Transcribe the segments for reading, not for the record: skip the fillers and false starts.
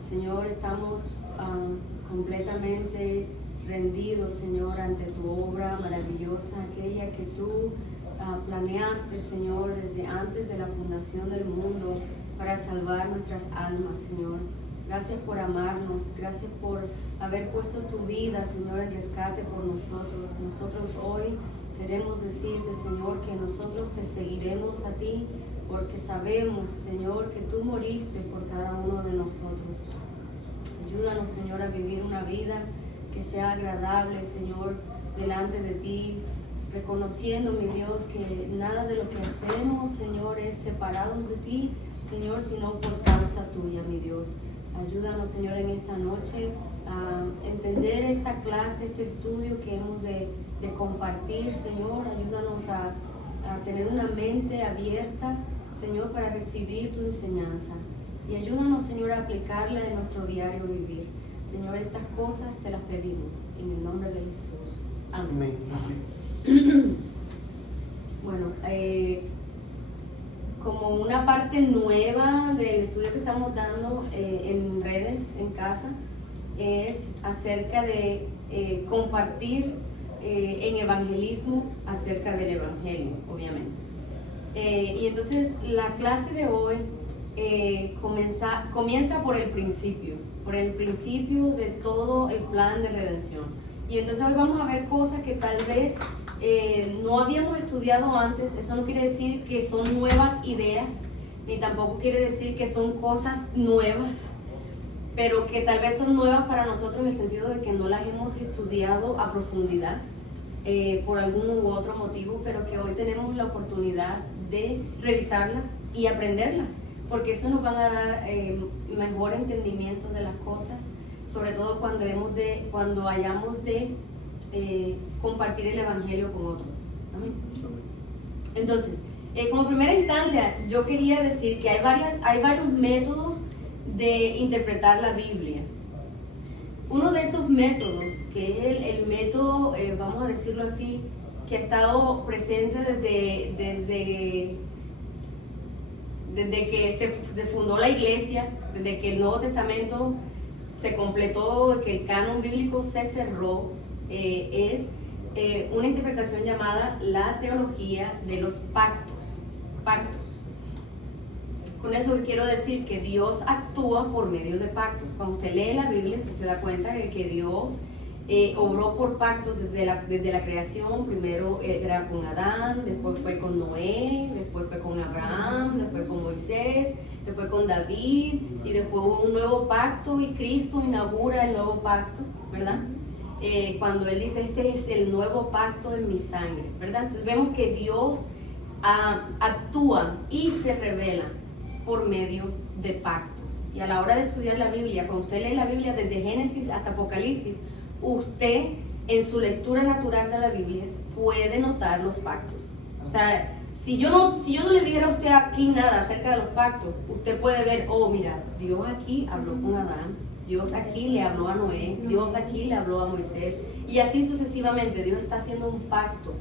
Señor, estamos completamente rendidos, Señor, ante tu obra maravillosa, aquella que tú planeaste, Señor, desde antes de la fundación del mundo para salvar nuestras almas, Señor. Gracias por amarnos, gracias por haber puesto tu vida, Señor, en rescate por nosotros. Nosotros hoy queremos decirte, Señor, que nosotros te seguiremos a ti, porque sabemos, Señor, que tú moriste por cada uno de nosotros. Ayúdanos, Señor, a vivir una vida que sea agradable, Señor, delante de ti, reconociendo, mi Dios, que nada de lo que hacemos, Señor, es separados de ti, Señor, sino por causa tuya, mi Dios. Ayúdanos, Señor, en esta noche a entender esta clase, este estudio que hemos de compartir, Señor. Ayúdanos a tener una mente abierta, Señor, para recibir tu enseñanza. Y ayúdanos, Señor, a aplicarla en nuestro diario vivir. Señor, estas cosas te las pedimos en el nombre de Jesús. Amén. Bueno, como una parte nueva del estudio que estamos dando en redes, en casa, es acerca de compartir en evangelismo acerca del evangelio, obviamente. Y entonces la clase de hoy comienza por el principio de todo el plan de redención. Y entonces hoy vamos a ver cosas que tal vez no habíamos estudiado antes. Eso no quiere decir que son nuevas ideas, ni tampoco quiere decir que son cosas nuevas, pero que tal vez son nuevas para nosotros en el sentido de que no las hemos estudiado a profundidad por algún u otro motivo, pero que hoy tenemos la oportunidad de revisarlas y aprenderlas, porque eso nos va a dar mejor entendimiento de las cosas, sobre todo cuando hayamos de compartir el evangelio con otros. Amén. Entonces, como primera instancia, yo quería decir que hay varios métodos de interpretar la Biblia. Uno de esos métodos, que es el método, vamos a decirlo así, que ha estado presente desde que se fundó la iglesia, desde que el Nuevo Testamento se completó, que el canon bíblico se cerró, es una interpretación llamada la teología de los pactos. Pactos. Con eso quiero decir que Dios actúa por medio de pactos. Cuando usted lee la Biblia, usted se da cuenta de que Dios obró por pactos desde la creación. Primero era con Adán, después fue con Noé, después fue con Abraham, después con Moisés, después con David, y después hubo un nuevo pacto y Cristo inaugura el nuevo pacto, ¿verdad? Cuando Él dice, este es el nuevo pacto en mi sangre, ¿verdad? Entonces vemos que Dios actúa y se revela por medio de pactos. Y a la hora de estudiar la Biblia, cuando usted lee la Biblia desde Génesis hasta Apocalipsis, usted en su lectura natural de la Biblia puede notar los pactos. O sea, si yo no le dijera a usted aquí nada acerca de los pactos, usted puede ver, oh mira, Dios aquí habló con Adán, Dios aquí le habló a Noé, Dios aquí le habló a Moisés, y así sucesivamente. Dios está haciendo un pacto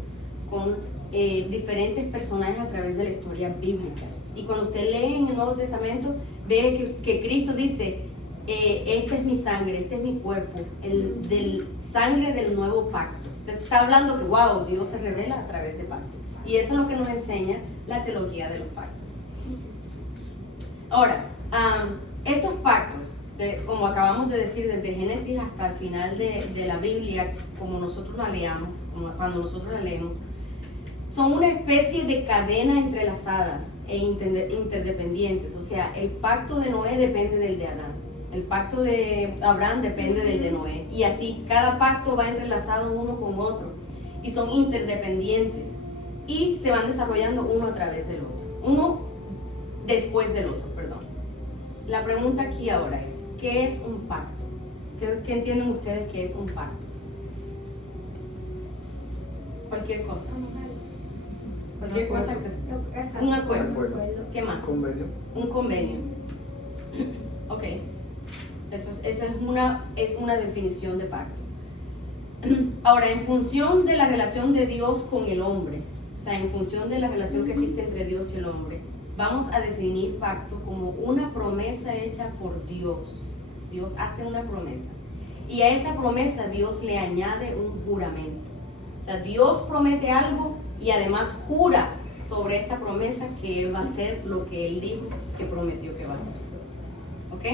con diferentes personajes a través de la historia bíblica. Y cuando usted lee en el Nuevo Testamento, ve que Cristo dice, esta es mi sangre, este es mi cuerpo, del sangre del nuevo pacto. Entonces está hablando que, wow, Dios se revela a través de pactos. Y eso es lo que nos enseña la teología de los pactos. Ahora, estos pactos, como acabamos de decir, desde Génesis hasta el final de la Biblia, como nosotros la leamos, como cuando nosotros la leemos, son una especie de cadena entrelazadas e interdependientes. O sea, el pacto de Noé depende del de Adán, el pacto de Abraham depende del de Noé, y así cada pacto va entrelazado uno con otro, y son interdependientes, y se van desarrollando uno a través del otro, uno después del otro, perdón. La pregunta aquí ahora es, ¿qué es un pacto? ¿Qué entienden ustedes que es un pacto? Cualquier cosa. Cualquier cosa que un acuerdo. ¿Qué más? Un convenio. Ok. Eso es una definición de pacto. Ahora, en función de la relación de Dios con el hombre, o sea, en función de la relación que existe entre Dios y el hombre, vamos a definir pacto como una promesa hecha por Dios. Dios hace una promesa, y a esa promesa Dios le añade un juramento. O sea, Dios promete algo y además jura sobre esa promesa que Él va a hacer lo que Él dijo que prometió que va a hacer. ¿Ok?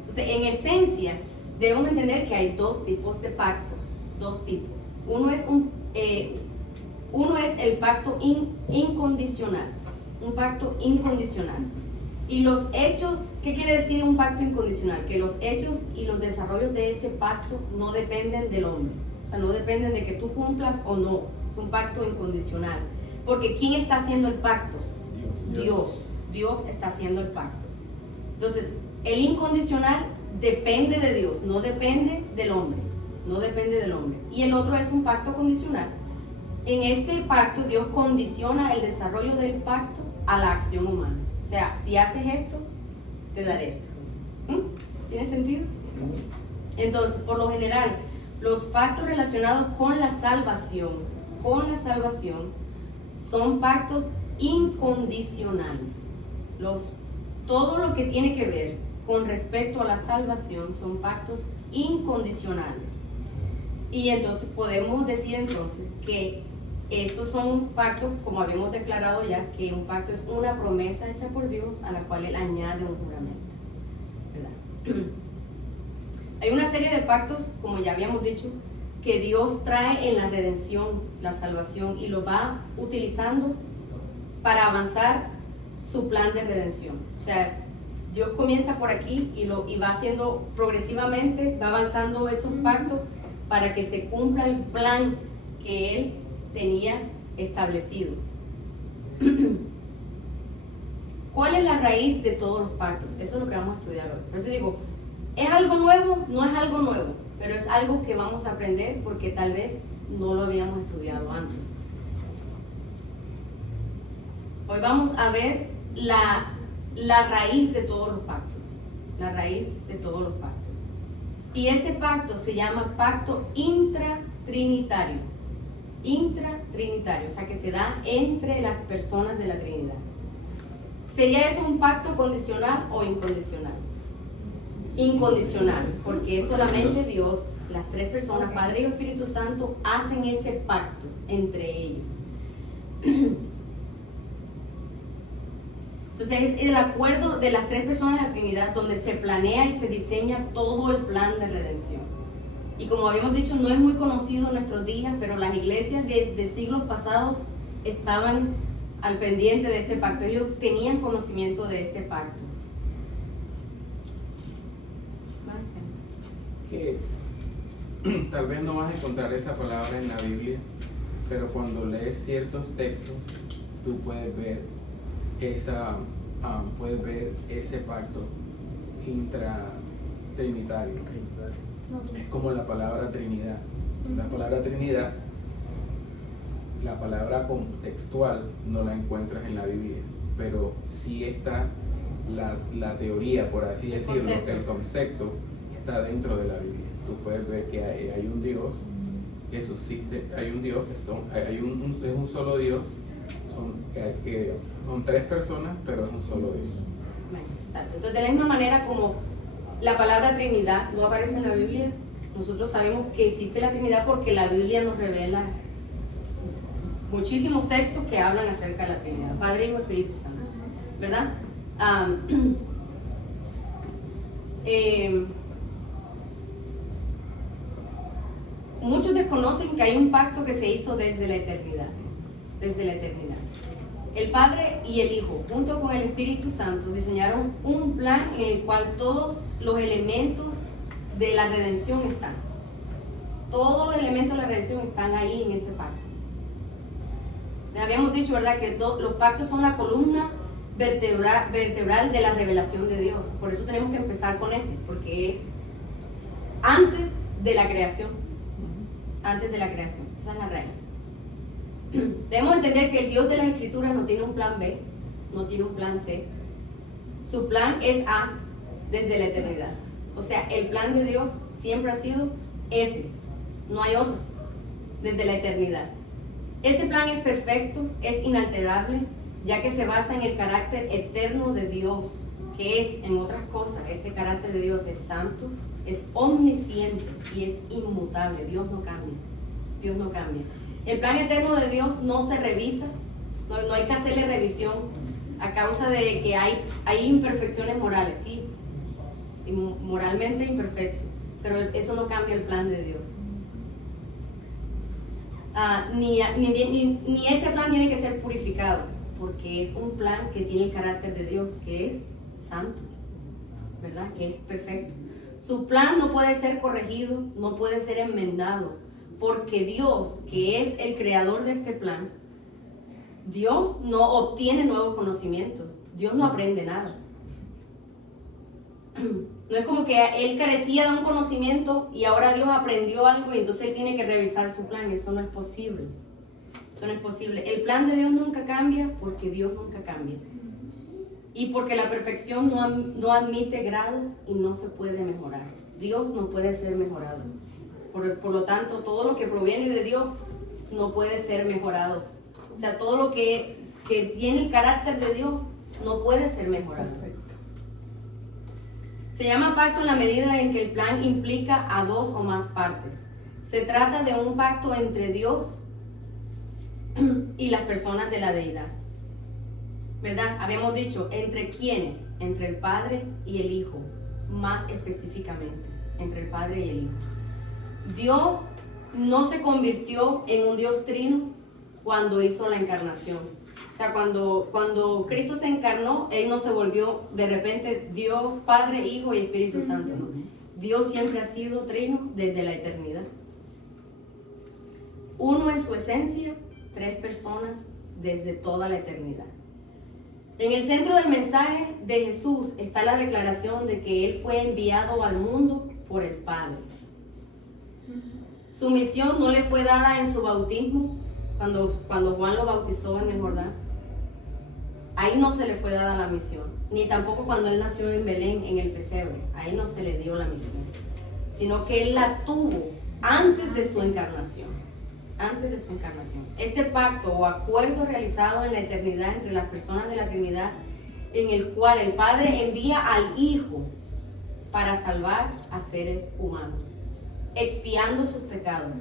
Entonces, en esencia, debemos entender que hay dos tipos de pactos. Dos tipos. Uno es el pacto incondicional. Un pacto incondicional. Y los hechos, ¿qué quiere decir un pacto incondicional? Que los hechos y los desarrollos de ese pacto no dependen del hombre. O sea, no dependen de que tú cumplas o no. Es un pacto incondicional. Porque ¿quién está haciendo el pacto? Dios. Dios está haciendo el pacto. Entonces, el incondicional depende de Dios, no depende del hombre. No depende del hombre. Y el otro es un pacto condicional. En este pacto, Dios condiciona el desarrollo del pacto a la acción humana. O sea, si haces esto, te daré esto. ¿Tiene sentido? Entonces, por lo general, los pactos relacionados con la salvación, son pactos incondicionales. Todo lo que tiene que ver con respecto a la salvación son pactos incondicionales. Y entonces podemos decir entonces que estos son pactos, como habíamos declarado ya, que un pacto es una promesa hecha por Dios a la cual Él añade un juramento, ¿verdad? Hay una serie de pactos, como ya habíamos dicho, que Dios trae en la redención, la salvación, y lo va utilizando para avanzar su plan de redención. O sea, Dios comienza por aquí y va haciendo progresivamente, va avanzando esos pactos para que se cumpla el plan que Él tenía establecido. ¿Cuál es la raíz de todos los pactos? Eso es lo que vamos a estudiar hoy. Por eso digo, ¿es algo nuevo? No es algo nuevo, pero es algo que vamos a aprender porque tal vez no lo habíamos estudiado antes. Hoy vamos a ver la raíz de todos los pactos. La raíz de todos los pactos. Y ese pacto se llama pacto intratrinitario. Intratrinitario, o sea que se da entre las personas de la Trinidad. ¿Sería eso un pacto condicional o incondicional? Incondicional, porque es solamente Dios las tres personas, Padre, Hijo y Espíritu Santo, hacen ese pacto entre ellos. Entonces es el acuerdo de las tres personas de la Trinidad donde se planea y se diseña todo el plan de redención. Y como habíamos dicho, no es muy conocido en nuestros días, pero las iglesias de siglos pasados estaban al pendiente de este pacto. Ellos tenían conocimiento de este pacto. Que tal vez no vas a encontrar esa palabra en la Biblia, pero cuando lees ciertos textos, tú puedes ver ese pacto intratrinitario. Es como la palabra Trinidad. La palabra Trinidad, la palabra contextual no la encuentras en la Biblia, pero sí está la teoría, por así decirlo, el concepto está dentro de la Biblia. Tú puedes ver que hay un Dios que subsiste, hay un Dios que es un solo Dios, son tres personas, pero es un solo Dios. Exacto. Entonces, de la misma manera como la palabra Trinidad no aparece en la Biblia, nosotros sabemos que existe la Trinidad porque la Biblia nos revela muchísimos textos que hablan acerca de la Trinidad, Padre, Hijo y Espíritu Santo, ¿verdad? Muchos desconocen que hay un pacto que se hizo desde la eternidad. El Padre y el Hijo, junto con el Espíritu Santo, diseñaron un plan en el cual todos los elementos de la redención están. Todos los elementos de la redención están ahí en ese pacto. Habíamos dicho, ¿verdad?, que los pactos son la columna vertebral de la revelación de Dios. Por eso tenemos que empezar con ese, porque es antes de la creación. Antes de la creación. Esa es la raíz. Debemos entender que el Dios de las Escrituras no tiene un plan B, no tiene un plan C. Su plan es A desde la eternidad. O sea, el plan de Dios siempre ha sido ese. No hay otro. Desde la eternidad. Ese plan es perfecto, es inalterable, ya que se basa en el carácter eterno de Dios, que es, en otras cosas, ese carácter de Dios es santo, es omnisciente y es inmutable. Dios no cambia. Dios no cambia. El plan eterno de Dios no se revisa, no hay que hacerle revisión a causa de que hay imperfecciones morales, sí, moralmente imperfecto, pero eso no cambia el plan de Dios. Ni ese plan tiene que ser purificado, porque es un plan que tiene el carácter de Dios, que es santo, ¿verdad? Que es perfecto. Su plan no puede ser corregido, no puede ser enmendado, porque Dios, que es el creador de este plan, Dios no obtiene nuevo conocimiento, Dios no aprende nada. No es como que Él carecía de un conocimiento y ahora Dios aprendió algo y entonces Él tiene que revisar su plan. Eso no es posible. Eso no es posible. El plan de Dios nunca cambia porque Dios nunca cambia. Y porque la perfección no admite grados y no se puede mejorar. Dios no puede ser mejorado. Por lo tanto, todo lo que proviene de Dios no puede ser mejorado. O sea, todo lo que tiene el carácter de Dios no puede ser mejorado. Se llama pacto en la medida en que el plan implica a dos o más partes. Se trata de un pacto entre Dios y las personas de la deidad. ¿Verdad? Habíamos dicho, ¿entre quiénes? Entre el Padre y el Hijo, más específicamente, entre el Padre y el Hijo. Dios no se convirtió en un Dios trino cuando hizo la encarnación. O sea, cuando Cristo se encarnó, Él no se volvió de repente Dios, Padre, Hijo y Espíritu Santo, ¿no? Dios siempre ha sido trino desde la eternidad. Uno en su esencia, tres personas desde toda la eternidad. En el centro del mensaje de Jesús está la declaración de que Él fue enviado al mundo por el Padre. Su misión no le fue dada en su bautismo, cuando Juan lo bautizó en el Jordán. Ahí no se le fue dada la misión, ni tampoco cuando Él nació en Belén, en el pesebre. Ahí no se le dio la misión, sino que Él la tuvo antes de su encarnación. Antes de su encarnación. Este pacto o acuerdo realizado en la eternidad entre las personas de la Trinidad, en el cual el Padre envía al Hijo para salvar a seres humanos. expiando sus pecados,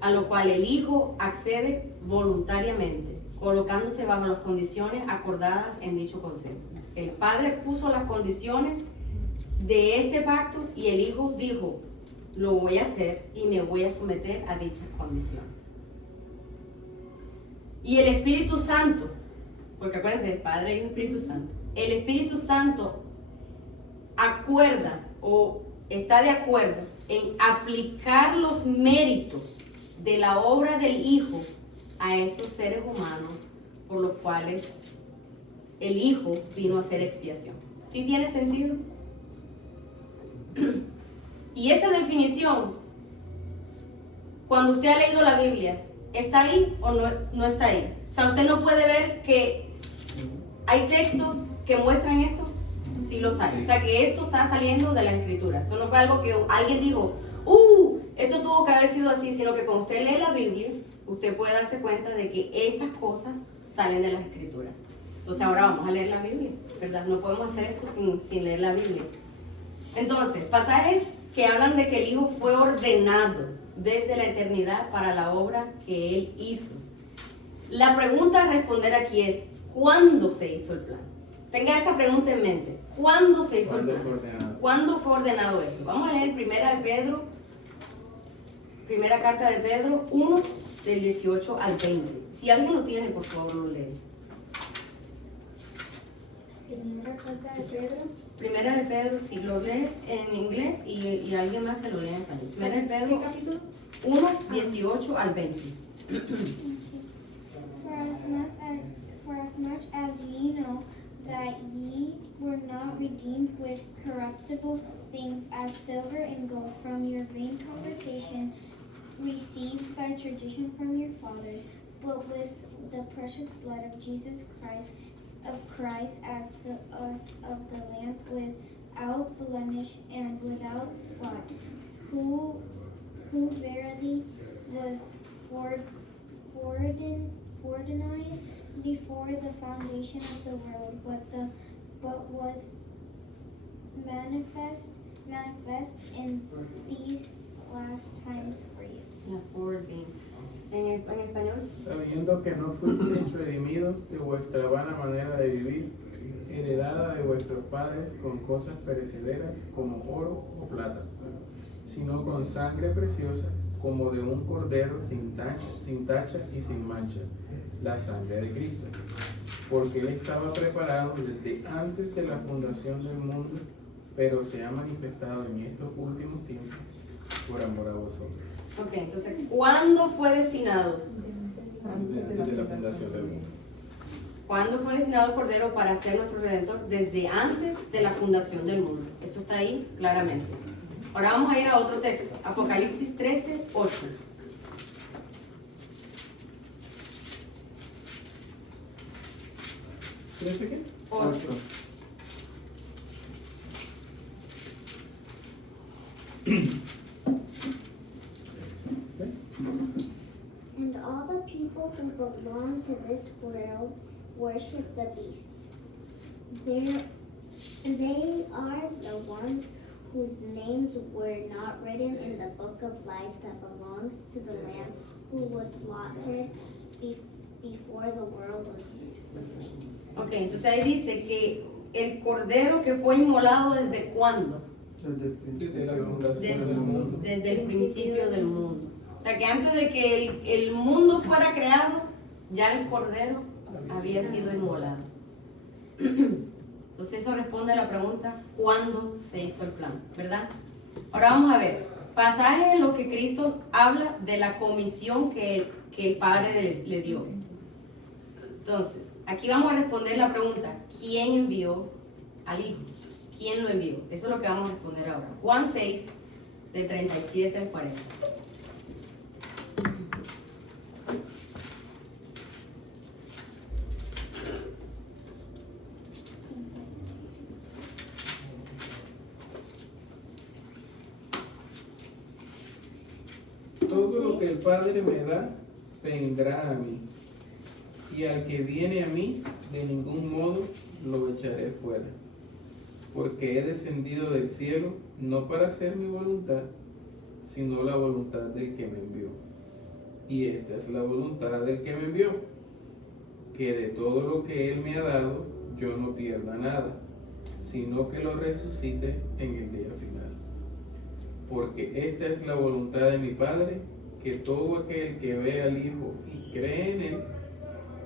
a lo cual el Hijo accede voluntariamente, colocándose bajo las condiciones acordadas en dicho consejo. El Padre puso las condiciones de este pacto y el Hijo dijo, lo voy a hacer y me voy a someter a dichas condiciones. Y el Espíritu Santo, porque acuérdense, el Padre y el Espíritu Santo, el Espíritu Santo acuerda o está de acuerdo en aplicar los méritos de la obra del Hijo a esos seres humanos por los cuales el Hijo vino a hacer expiación. ¿Sí tiene sentido? Y esta definición, cuando usted ha leído la Biblia, ¿está ahí o no está ahí? O sea, usted no puede ver que hay textos que muestran esto. Sí los hay. O sea, que esto está saliendo de la Escritura. Eso no fue algo que alguien dijo, esto tuvo que haber sido así, sino que cuando usted lee la Biblia, usted puede darse cuenta de que estas cosas salen de las Escrituras. Entonces ahora vamos a leer la Biblia, ¿verdad? No podemos hacer esto sin leer la Biblia. Entonces, pasajes que hablan de que el Hijo fue ordenado desde la eternidad para la obra que Él hizo. La pregunta a responder aquí es, ¿cuándo se hizo el plan? Tenga esa pregunta en mente. ¿Cuándo se hizo el plan? ¿Cuándo fue ordenado esto? Vamos a leer primera carta de Pedro 1, del 18 al 20. Si alguien lo tiene, por favor, lo lee. Primera carta de Pedro. Primera de Pedro, si lo lees en inglés y alguien más que lo lea en español. Primera de Pedro 1, 18 al 20. For as much as ye know that ye were not redeemed with corruptible things as silver and gold from your vain conversation received by tradition from your fathers, but with the precious blood of Jesus Christ, as of the Lamb without blemish and without spot, who verily was foreknown before the foundation of the world, but was manifest in these last times for you. En español. Sabiendo que no fuisteis redimidos de vuestra vana manera de vivir, heredada de vuestros padres con cosas perecederas como oro o plata, sino con sangre preciosa, como de un cordero sin tacha y sin mancha, la sangre de Cristo, porque Él estaba preparado desde antes de la fundación del mundo, pero se ha manifestado en estos últimos tiempos por amor a vosotros. Ok, entonces, ¿cuándo fue destinado? Desde la fundación del mundo. ¿Cuándo fue destinado el Cordero para ser nuestro Redentor? Desde antes de la fundación del mundo. Eso está ahí claramente. Ahora vamos a ir a otro texto. Apocalipsis 13, 8. ¿13 qué? 8. And all the people who belong to this world worship the beast. They are the ones whose names were not written in the book of life that belongs to the Lamb who was slaughtered before the world was made. Ok, entonces ahí dice que el Cordero que fue inmolado ¿desde cuándo? Desde la fundación del mundo. Desde el principio del mundo. O sea que antes de que el mundo fuera creado, ya el Cordero había sido inmolado. Entonces eso responde a la pregunta, ¿cuándo se hizo el plan? ¿Verdad? Ahora vamos a ver, pasajes en los que Cristo habla de la comisión que el Padre le dio. Entonces, aquí vamos a responder la pregunta, ¿quién envió al Hijo? ¿Quién lo envió? Eso es lo que vamos a responder ahora. Juan 6, del 37 al 40. Todo lo que el Padre me da, vendrá a mí. Y al que viene a mí, de ningún modo lo echaré fuera. Porque he descendido del cielo, no para hacer mi voluntad, sino la voluntad del que me envió. Y esta es la voluntad del que me envió, que de todo lo que Él me ha dado, yo no pierda nada, sino que lo resucite en el día final. Porque esta es la voluntad de mi Padre, que todo aquel que ve al Hijo y cree en Él,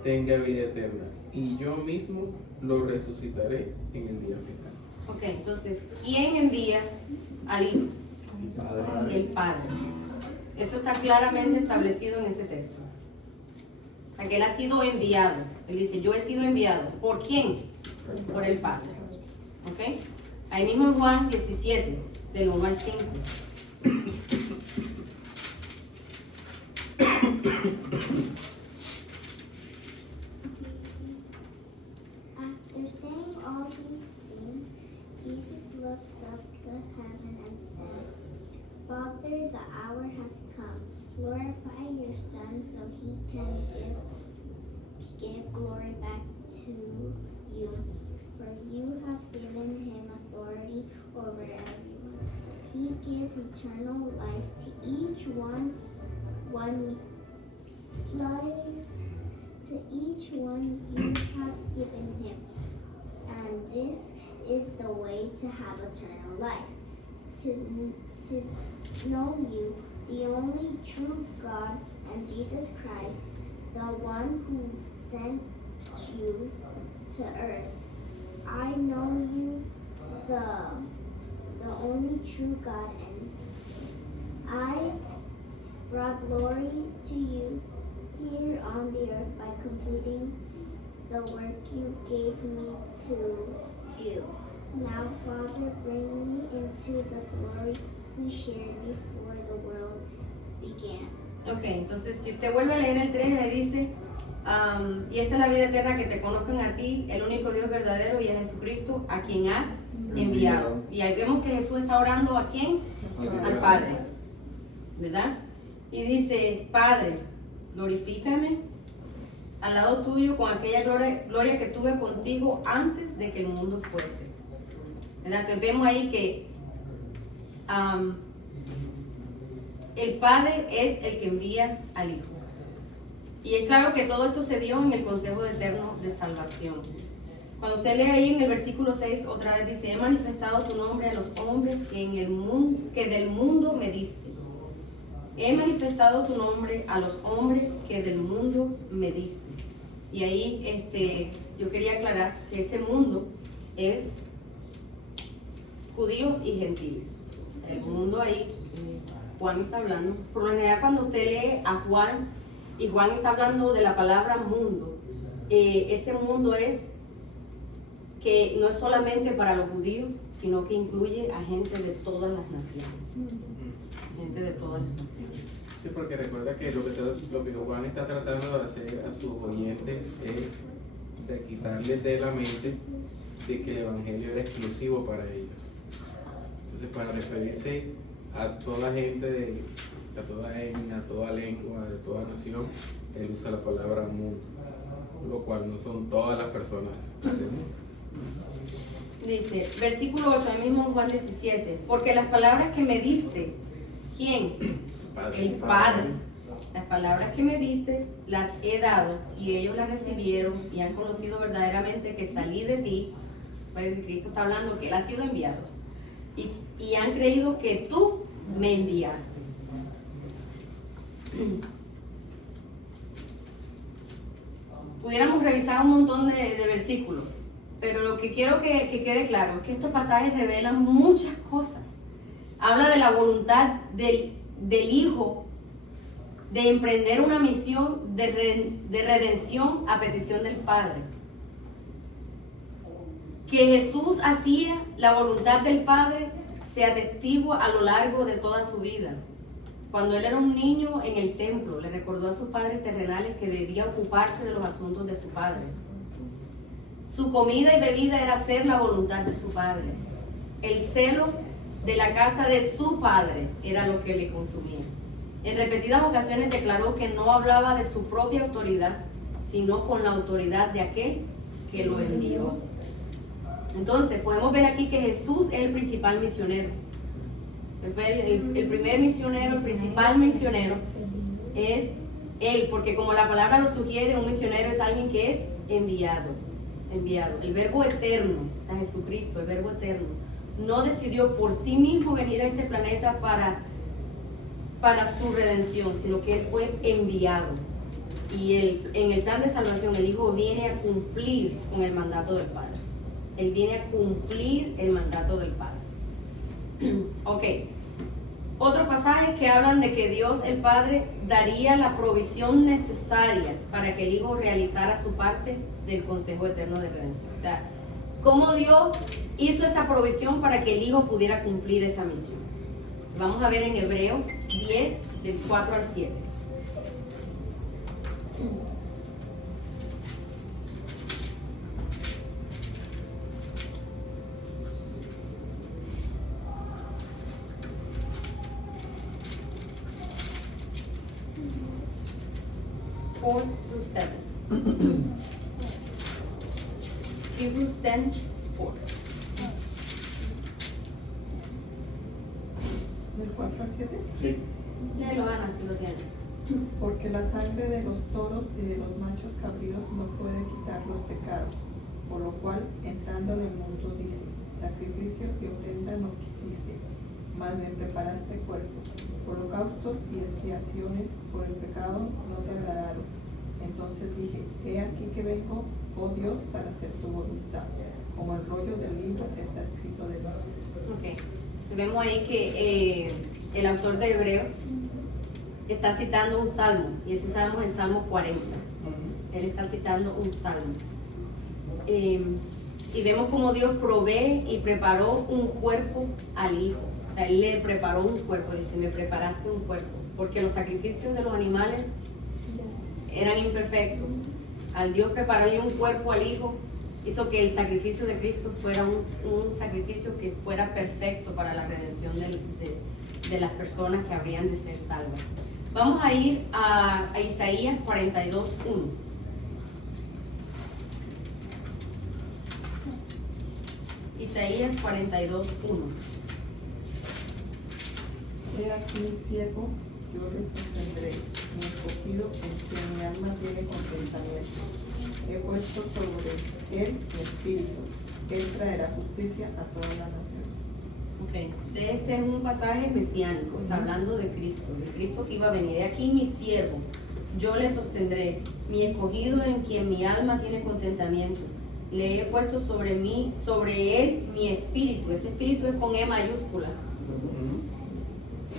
tenga vida eterna, y yo mismo lo resucitaré en el día final. Ok, entonces, ¿quién envía al Hijo? El Padre. Eso está claramente establecido en ese texto. O sea, que Él ha sido enviado. Él dice, yo he sido enviado. ¿Por quién? Por el Padre. ¿Ok? Ahí mismo en Juan 17, del 1 al 5. After saying all these things, Jesus looked up to heaven and said, Father, the hour has come. Glorify your Son so he can give glory back to you. For you have given him authority over everyone. He gives eternal life to each one you have given him. And this is the way to have eternal life, to know you, the only true God, and Jesus Christ, the one who sent you to earth. I know you, the only true God, and I brought glory to you here on the earth by completing the work you gave me to do. Now, Father, bring me into the glory we shared before the world began. Ok, entonces si usted vuelve a leer el 3, le dice, y esta es la vida eterna, que te conozcan a ti, el único Dios verdadero, y a Jesucristo, a quien has enviado. Y ahí vemos que Jesús está orando ¿a quién? Al Padre, ¿verdad? Y dice, Padre, glorifícame al lado tuyo con aquella gloria que tuve contigo antes de que el mundo fuese. ¿Verdad? Entonces vemos ahí que el Padre es el que envía al Hijo. Y es claro que todo esto se dio en el Consejo Eterno de Salvación. Cuando usted lee ahí en el versículo 6, otra vez dice, he manifestado tu nombre a los hombres que del mundo me diste. He manifestado tu nombre a los hombres que del mundo me diste. Y ahí yo quería aclarar que ese mundo es judíos y gentiles. O sea, el mundo ahí, Juan está hablando. Por lo general, cuando usted lee a Juan, y Juan está hablando de la palabra mundo, ese mundo es que no es solamente para los judíos, sino que incluye a gente de todas las naciones. Gente de todas las naciones. Sí, porque recuerda que lo que Juan está tratando de hacer a sus oyentes es de quitarles de la mente de que el Evangelio era exclusivo para ellos. Entonces, para referirse a toda gente, a toda etnia, a toda lengua, de toda nación, él usa la palabra mundo, lo cual no son todas las personas del mundo. Dice, versículo 8, ahí mismo en Juan 17, porque las palabras que me diste, ¿quién? El Padre. Las palabras que me diste las he dado y ellos las recibieron y han conocido verdaderamente que salí de ti. Pues Cristo está hablando que Él ha sido enviado y han creído que tú me enviaste. Pudiéramos revisar un montón de versículos, pero lo que quiero que quede claro es que estos pasajes revelan muchas cosas. Habla de la voluntad del Hijo de emprender una misión de redención a petición del Padre. Que Jesús hacía la voluntad del Padre se atestigua a lo largo de toda su vida. Cuando Él era un niño en el templo, le recordó a sus padres terrenales que debía ocuparse de los asuntos de su Padre. Su comida y bebida era hacer la voluntad de su Padre. El celo de la casa de su Padre era lo que le consumía. En repetidas ocasiones declaró que no hablaba de su propia autoridad, sino con la autoridad de aquel que lo envió. Entonces, podemos ver aquí que Jesús es el principal misionero. Él fue el primer misionero, el principal misionero es él, porque como la palabra lo sugiere, un misionero es alguien que es enviado. El verbo eterno, o sea, Jesucristo, el verbo eterno, no decidió por sí mismo venir a este planeta para su redención, sino que él fue enviado. Y en el plan de salvación, el Hijo viene a cumplir con el mandato del Padre. Él viene a cumplir el mandato del Padre. Ok. Otros pasajes que hablan de que Dios el Padre daría la provisión necesaria para que el Hijo realizara su parte del consejo eterno de redención. O sea, cómo Dios hizo esa provisión para que el Hijo pudiera cumplir esa misión. Vamos a ver en Hebreos 10, del 4 al 7. Through 7. Hebrews 10, 4. ¿Del 4 al 7? Sí. Léelo, Ana, si lo tienes. Porque la sangre de los toros y de los machos cabríos no puede quitar los pecados, por lo cual, entrando en el mundo, dice, sacrificio y ofrenda no quisiste, mas me preparaste cuerpo. Holocaustos y expiaciones por el pecado no te agradaron. Entonces dije, he aquí que vengo, oh Dios, para hacer tu voluntad. Como el rollo del libro está escrito de mí. Ok. Entonces vemos ahí que el autor de Hebreos está citando un salmo, y ese salmo es el Salmo 40. Él está citando un salmo. Y vemos como Dios provee y preparó un cuerpo al Hijo. O sea, Él le preparó un cuerpo, dice, me preparaste un cuerpo. Porque los sacrificios de los animales eran imperfectos. Al Dios prepararle un cuerpo al Hijo, hizo que el sacrificio de Cristo fuera un sacrificio que fuera perfecto para la redención de las personas que habrían de ser salvas. Vamos a ir a Isaías 42:1. Isaías 42:1. He aquí mi siervo, yo le sostendré, mi escogido en quien mi alma tiene contentamiento. He puesto sobre él mi espíritu, él traerá justicia a toda la nación. Ok, entonces este es un pasaje mesiánico, está hablando de Cristo que iba a venir. He aquí mi siervo, yo le sostendré, mi escogido en quien mi alma tiene contentamiento. Le he puesto sobre él mi espíritu, ese espíritu es con E mayúscula.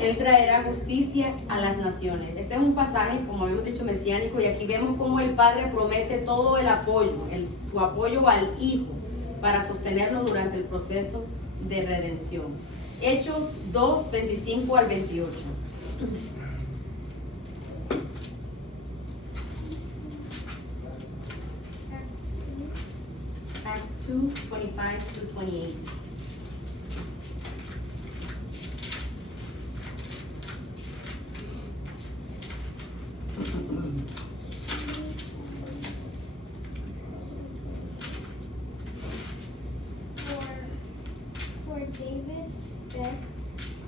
Él traerá justicia a las naciones. Este es un pasaje, como habíamos dicho, mesiánico, y aquí vemos cómo el Padre promete todo el apoyo, su apoyo al Hijo, para sostenerlo durante el proceso de redención. Hechos 2, 25 al 28. Acts 2, 25 through 28. For David spake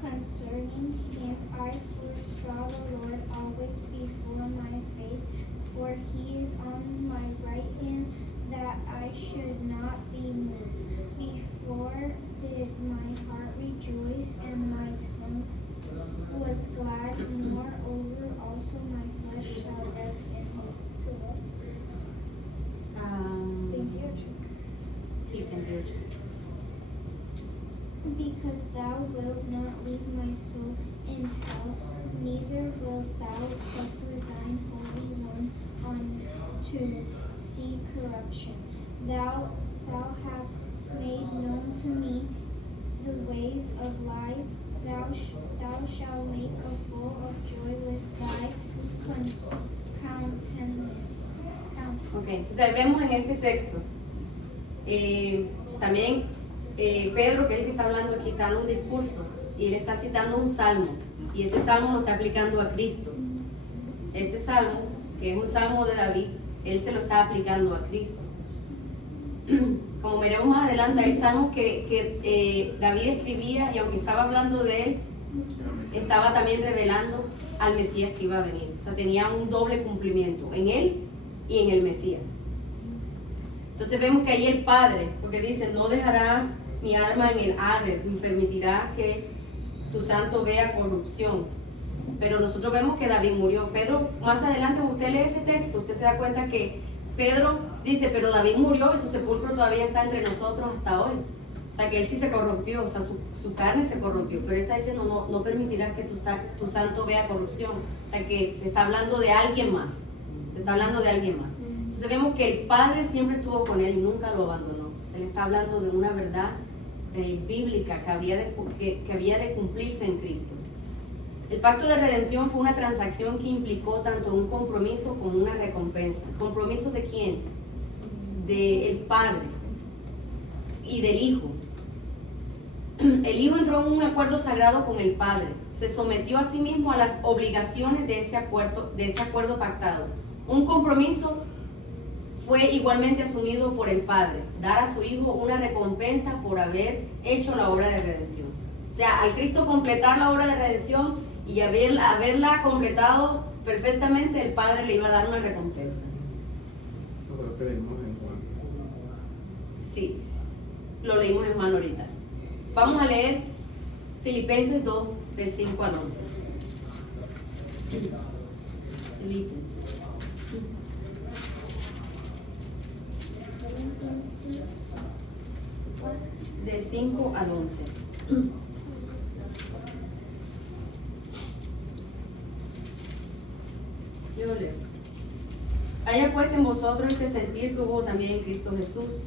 concerning him, I foresaw the Lord always before my face, for he is on my right hand, that I should not be moved. Before did my heart rejoice, and my tongue was glad, moreover also my flesh shall rest in hope. To what? 28. Sí, 28. Because thou wilt not leave my soul in hell, neither wilt thou suffer thine Holy One to see corruption. Thou hast made known to me the ways of life. Thou shalt make a full of joy with thy countenance. Ok, entonces vemos en este texto también Pedro, que es el que está hablando aquí, está dando un discurso y él está citando un salmo, y ese salmo lo está aplicando a Cristo. Ese salmo, que es un salmo de David, él se lo está aplicando a Cristo. Como veremos más adelante, hay salmos que David escribía, y aunque estaba hablando de él, estaba también revelando al Mesías que iba a venir. O sea, tenía un doble cumplimiento en él y en el Mesías. Entonces vemos que ahí el Padre, porque dice, no dejarás mi alma en el Hades, ni permitirás que tu santo vea corrupción. Pero nosotros vemos que David murió. Pedro, más adelante, cuando usted lee ese texto, usted se da cuenta que Pedro dice, pero David murió y su sepulcro todavía está entre nosotros hasta hoy. O sea, que él sí se corrompió, o sea, su carne se corrompió. Pero él está diciendo, no permitirás que tu santo vea corrupción. O sea, que se está hablando de alguien más. Se está hablando de alguien más. Entonces vemos que el Padre siempre estuvo con él y nunca lo abandonó. O sea, él está hablando de una verdad bíblica que había de cumplirse en Cristo. El pacto de redención fue una transacción que implicó tanto un compromiso como una recompensa. ¿Compromiso de quién? Del Padre y del Hijo. El Hijo entró en un acuerdo sagrado con el Padre. Se sometió a sí mismo a las obligaciones de ese acuerdo pactado. Un compromiso fue igualmente asumido por el Padre, dar a su Hijo una recompensa por haber hecho la obra de redención. O sea, al Cristo completar la obra de redención y haberla completado perfectamente, el Padre le iba a dar una recompensa. Nosotros creemos en Juan. Sí, lo leímos en Juan ahorita. Vamos a leer Filipenses 2, del 5 al 11. Filipenses. Del 5 al 11. Yo leo. Haya pues en vosotros este sentir que hubo también en Cristo Jesús,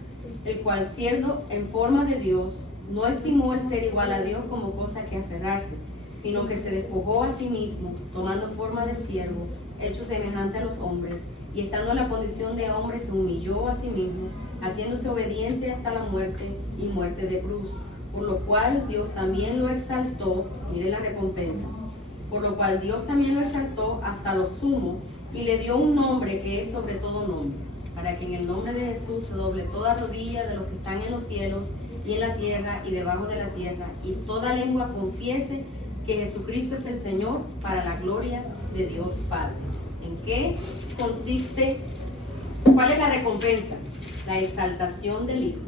el cual siendo en forma de Dios, no estimó el ser igual a Dios como cosa que aferrarse, sino que se despojó a sí mismo, tomando forma de siervo, hecho semejante a los hombres, y estando en la condición de hombre se humilló a sí mismo, haciéndose obediente hasta la muerte y muerte de cruz, por lo cual Dios también lo exaltó, mire la recompensa, por lo cual Dios también lo exaltó hasta lo sumo y le dio un nombre que es sobre todo nombre, para que en el nombre de Jesús se doble toda rodilla de los que están en los cielos y en la tierra y debajo de la tierra, y toda lengua confiese que Jesucristo es el Señor, para la gloria de Dios Padre. ¿En qué consiste? ¿Cuál es la recompensa? La exaltación del Hijo.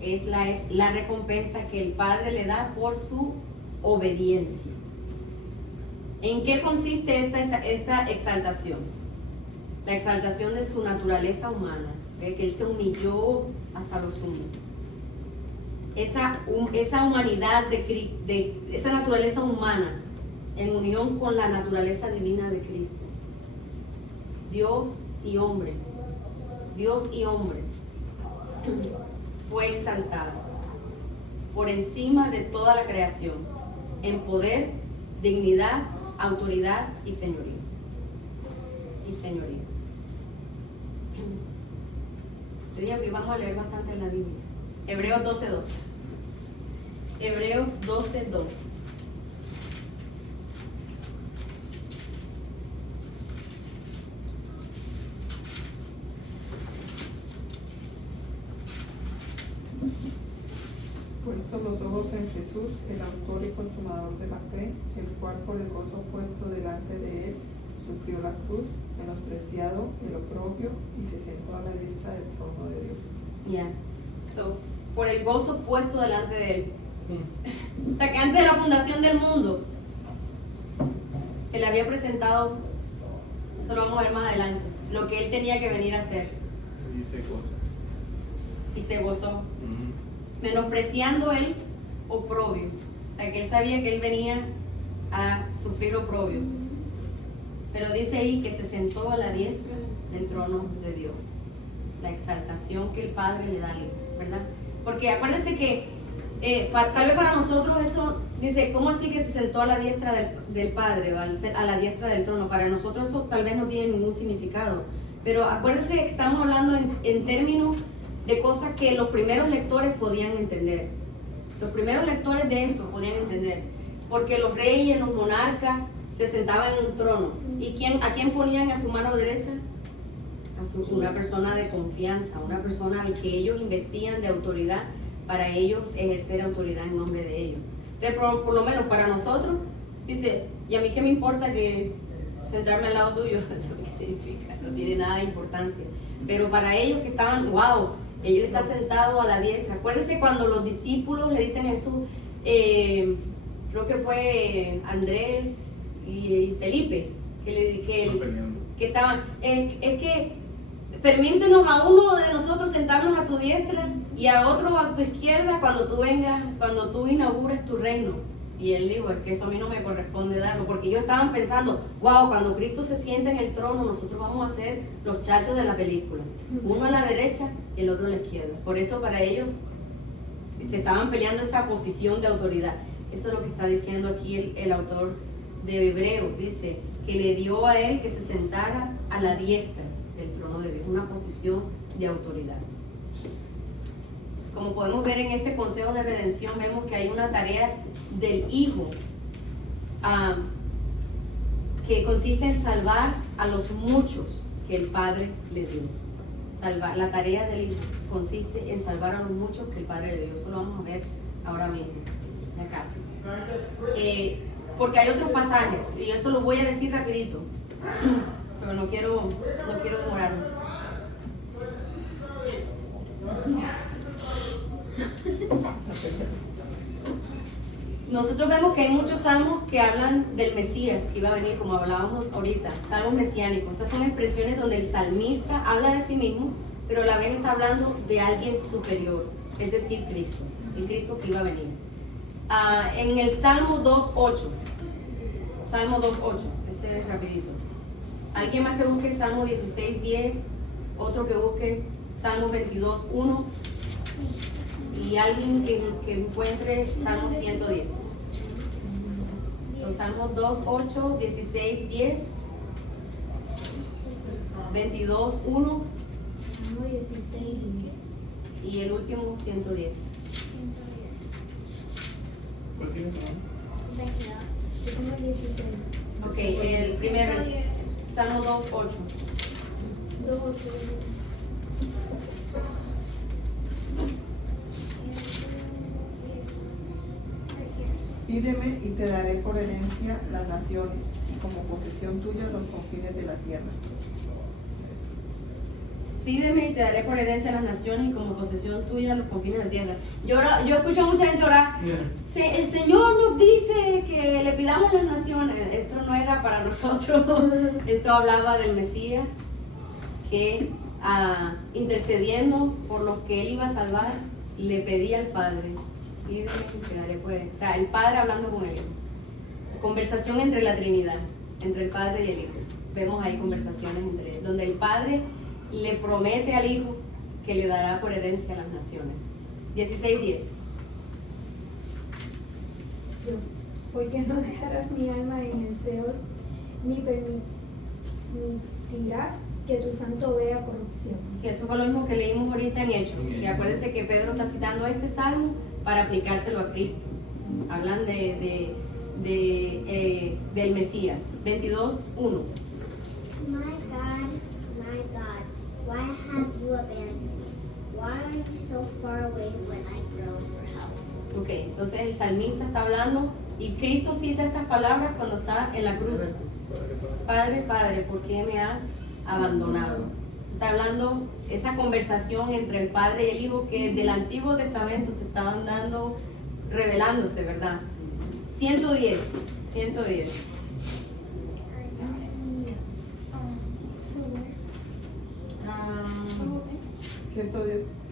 Es la recompensa que el Padre le da por su obediencia. ¿En qué consiste esta exaltación? La exaltación de su naturaleza humana, de que Él se humilló hasta lo sumo. Esa humanidad, esa naturaleza humana en unión con la naturaleza divina de Cristo. Dios y hombre fue exaltado por encima de toda la creación en poder, dignidad, autoridad y señorío. Te digo que vamos a leer bastante en la Biblia. Hebreos 12:2. Hebreos 12:2. Puestos los ojos en Jesús, el autor y consumador de la fe, el cual por el gozo puesto delante de él sufrió la cruz, menospreciado el oprobio, y se sentó a la diestra del trono de Dios. Por el gozo puesto delante de él. O sea que antes de la fundación del mundo se le había presentado, eso lo vamos a ver más adelante, lo que él tenía que venir a hacer. Y se gozó. Menospreciando el oprobio. O sea que él sabía que él venía a sufrir oprobio. Pero dice ahí que se sentó a la diestra del trono de Dios. La exaltación que el Padre le da a él, ¿verdad? Porque acuérdense que tal vez para nosotros eso, dice, ¿cómo así que se sentó a la diestra del Padre o a la diestra del trono? Para nosotros eso tal vez no tiene ningún significado. Pero acuérdense que estamos hablando en términos de cosas que los primeros lectores podían entender. Los primeros lectores de esto podían entender. Porque los reyes, los monarcas se sentaban en un trono. ¿Y a quién ponían a su mano derecha? Una persona de confianza, una persona al que ellos investían de autoridad para ellos ejercer autoridad en nombre de ellos. Entonces, por lo menos para nosotros, Dice, ¿y a mí qué me importa que sentarme al lado tuyo? ¿Eso qué significa? No tiene nada de importancia. Pero para ellos que estaban, wow, él está sentado a la diestra. Acuérdense cuando los discípulos le dicen a Jesús, creo que fue Andrés y Felipe, que estaban, es que permítenos a uno de nosotros sentarnos a tu diestra y a otro a tu izquierda cuando tú vengas, cuando tú inaugures tu reino. Y él dijo, es que eso a mí no me corresponde darlo, porque ellos estaban pensando, wow, cuando Cristo se sienta en el trono, nosotros vamos a ser los chachos de la película, uno a la derecha y el otro a la izquierda. Por eso para ellos se estaban peleando esa posición de autoridad. Eso es lo que está diciendo aquí el autor de Hebreos, dice que le dio a él que se sentara a la diestra del trono de Dios, una posición de autoridad. Como podemos ver en este consejo de redención, vemos que hay una tarea del Hijo que consiste en salvar a los muchos que el Padre le dio. La tarea del Hijo consiste en salvar a los muchos que el Padre le dio. Eso lo vamos a ver ahora mismo, ya casi. Porque hay otros pasajes, y esto lo voy a decir rapidito, pero no quiero demorarme. Nosotros vemos que hay muchos salmos que hablan del Mesías que iba a venir, como hablábamos ahorita, salmos mesiánicos. Estas son expresiones donde el salmista habla de sí mismo, pero a la vez está hablando de alguien superior, es decir, Cristo, el Cristo que iba a venir. En el Salmo 2.8, Salmo 2.8, ese es rapidito. Alguien más que busque Salmo 16.10, otro que busque Salmo 22.1 y alguien que encuentre Salmo 110. Son Salmos 2.8, 16.10, 22.1 y el último 110. ¿Cuál tienes, no? Ok, el primero es Salmo 2.8. Pídeme y te daré por herencia las naciones, y como posesión tuya los confines de la tierra. Pídeme y te daré por herencia las naciones y como posesión tuya los confines de la tierra. Yo escucho a mucha gente orar. El Señor nos dice que le pidamos las naciones. Esto no era para nosotros. Esto hablaba del Mesías que intercediendo por los que Él iba a salvar, le pedía al Padre. Pídeme y te daré por herencia. O sea, el Padre hablando con el Hijo. Conversación entre la Trinidad, entre el Padre y el Hijo. Vemos ahí conversaciones entre donde el Padre le promete al Hijo que le dará por herencia a las naciones. 16:10. Porque no dejarás mi alma en el Seol, ni permitirás que tu santo vea corrupción. Que eso fue lo mismo que leímos ahorita en Hechos. Y acuérdense que Pedro está citando este salmo para aplicárselo a Cristo. Hablan del Mesías. 22:1. My God, why have you abandoned me? Why are you so far away when I groan for help? Ok, entonces el salmista está hablando y Cristo cita estas palabras cuando está en la cruz. Padre, Padre, ¿por qué me has abandonado? Está hablando esa conversación entre el Padre y el Hijo que desde el Antiguo Testamento se estaban dando, revelándose, ¿verdad? 110. 110,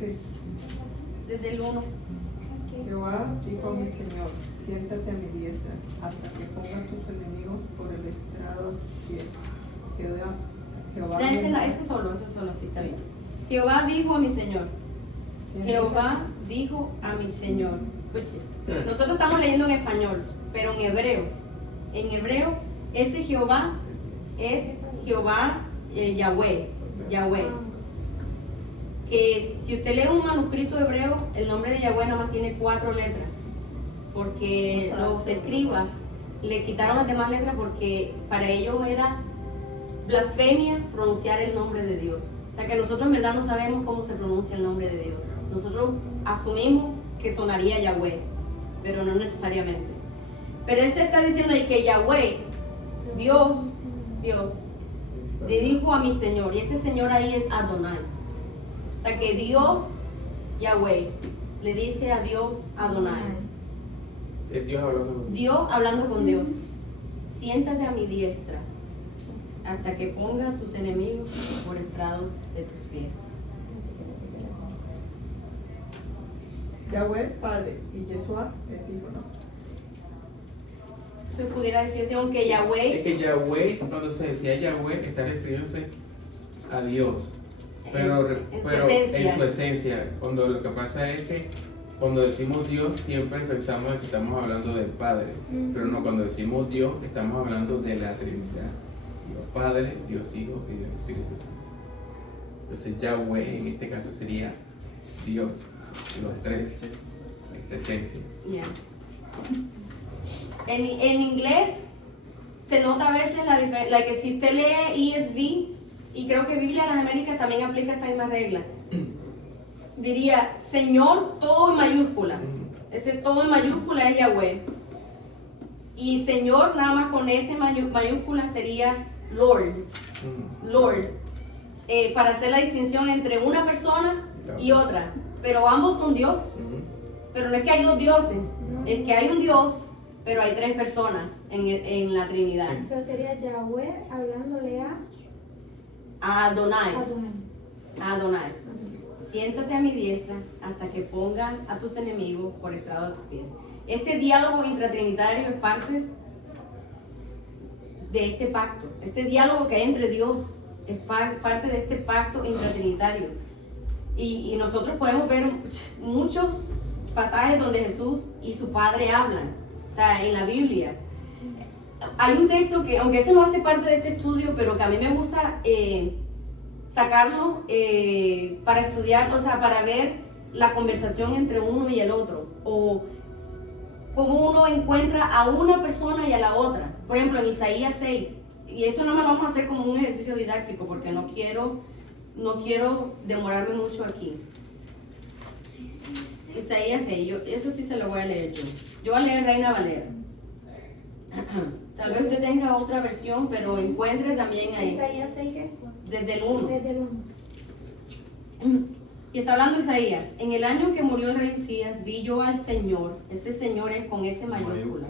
¿qué? Desde el 1. Jehová dijo a mi Señor, siéntate a mi diestra, hasta que ponga tus enemigos por el estrado de tus pies. Ese solo, así está bien. Jehová dijo a mi Señor. Jehová dijo a mi Señor. Escuche, nosotros estamos leyendo en español, pero en hebreo, ese Jehová es Jehová Yahweh. Que si usted lee un manuscrito hebreo, el nombre de Yahweh nada más tiene 4 letras, porque los escribas le quitaron las demás letras porque para ellos era blasfemia pronunciar el nombre de Dios. O sea que nosotros en verdad no sabemos cómo se pronuncia el nombre de Dios. Nosotros asumimos que sonaría Yahweh, pero no necesariamente. Pero él se está diciendo ahí que Yahweh, Dios, le dijo a mi Señor, y ese Señor ahí es Adonai. O sea que Dios, Yahweh, le dice a Dios Adonai. Es Dios hablando con Dios hablando con Dios. Siéntate a mi diestra hasta que ponga a tus enemigos por estrado de tus pies. Yahweh es padre y Yeshua es hijo, ¿no? Se pudiera decir así, aunque Es Yahweh, que Yahweh, cuando se decía Yahweh, está refiriéndose a Dios. Pero en su pero esencia. en su esencia. Cuando lo que pasa es que cuando decimos Dios siempre pensamos que estamos hablando del Padre. Pero no, cuando decimos Dios estamos hablando de la Trinidad. Dios Padre, Dios Hijo y Dios Espíritu Santo. Entonces Yahweh en este caso sería Dios, los tres, esa esencia. Ya. En inglés se nota a veces la diferencia, que si usted lee ESV, y creo que Biblia de las Américas también aplica esta misma regla, diría Señor todo en mayúscula. Ese todo en mayúscula es Yahweh. Y Señor nada más con ese mayúscula sería Lord. Lord. Para hacer la distinción entre una persona y otra. Pero ambos son Dios. Pero no es que hay dos dioses, es que hay un Dios, pero hay tres personas en la Trinidad. Eso sería Yahweh hablándole a Adonai. Adonai. Siéntate a mi diestra hasta que ponga a tus enemigos por estrado de tus pies. Este diálogo intratrinitario es parte de este pacto. Este diálogo que hay entre Dios es parte de este pacto intratrinitario. Y nosotros podemos ver muchos pasajes donde Jesús y su Padre hablan. O sea, en la Biblia. Hay un texto que, aunque eso no hace parte de este estudio, pero que a mí me gusta sacarlo para estudiarlo, o sea, para ver la conversación entre uno y el otro, o cómo uno encuentra a una persona y a la otra. Por ejemplo, en Isaías 6, y esto no me lo vamos a hacer como un ejercicio didáctico, porque no quiero demorarme mucho aquí. Isaías 6, eso sí se lo voy a leer yo. Yo voy a leer Reina Valera. Tal vez usted tenga otra versión, pero encuentre también ahí. Isaías 6, ¿qué? Desde el 1. Desde el 1. Y está hablando Isaías. En el año que murió el rey Usías, vi yo al Señor. Ese Señor es con ese mayúscula.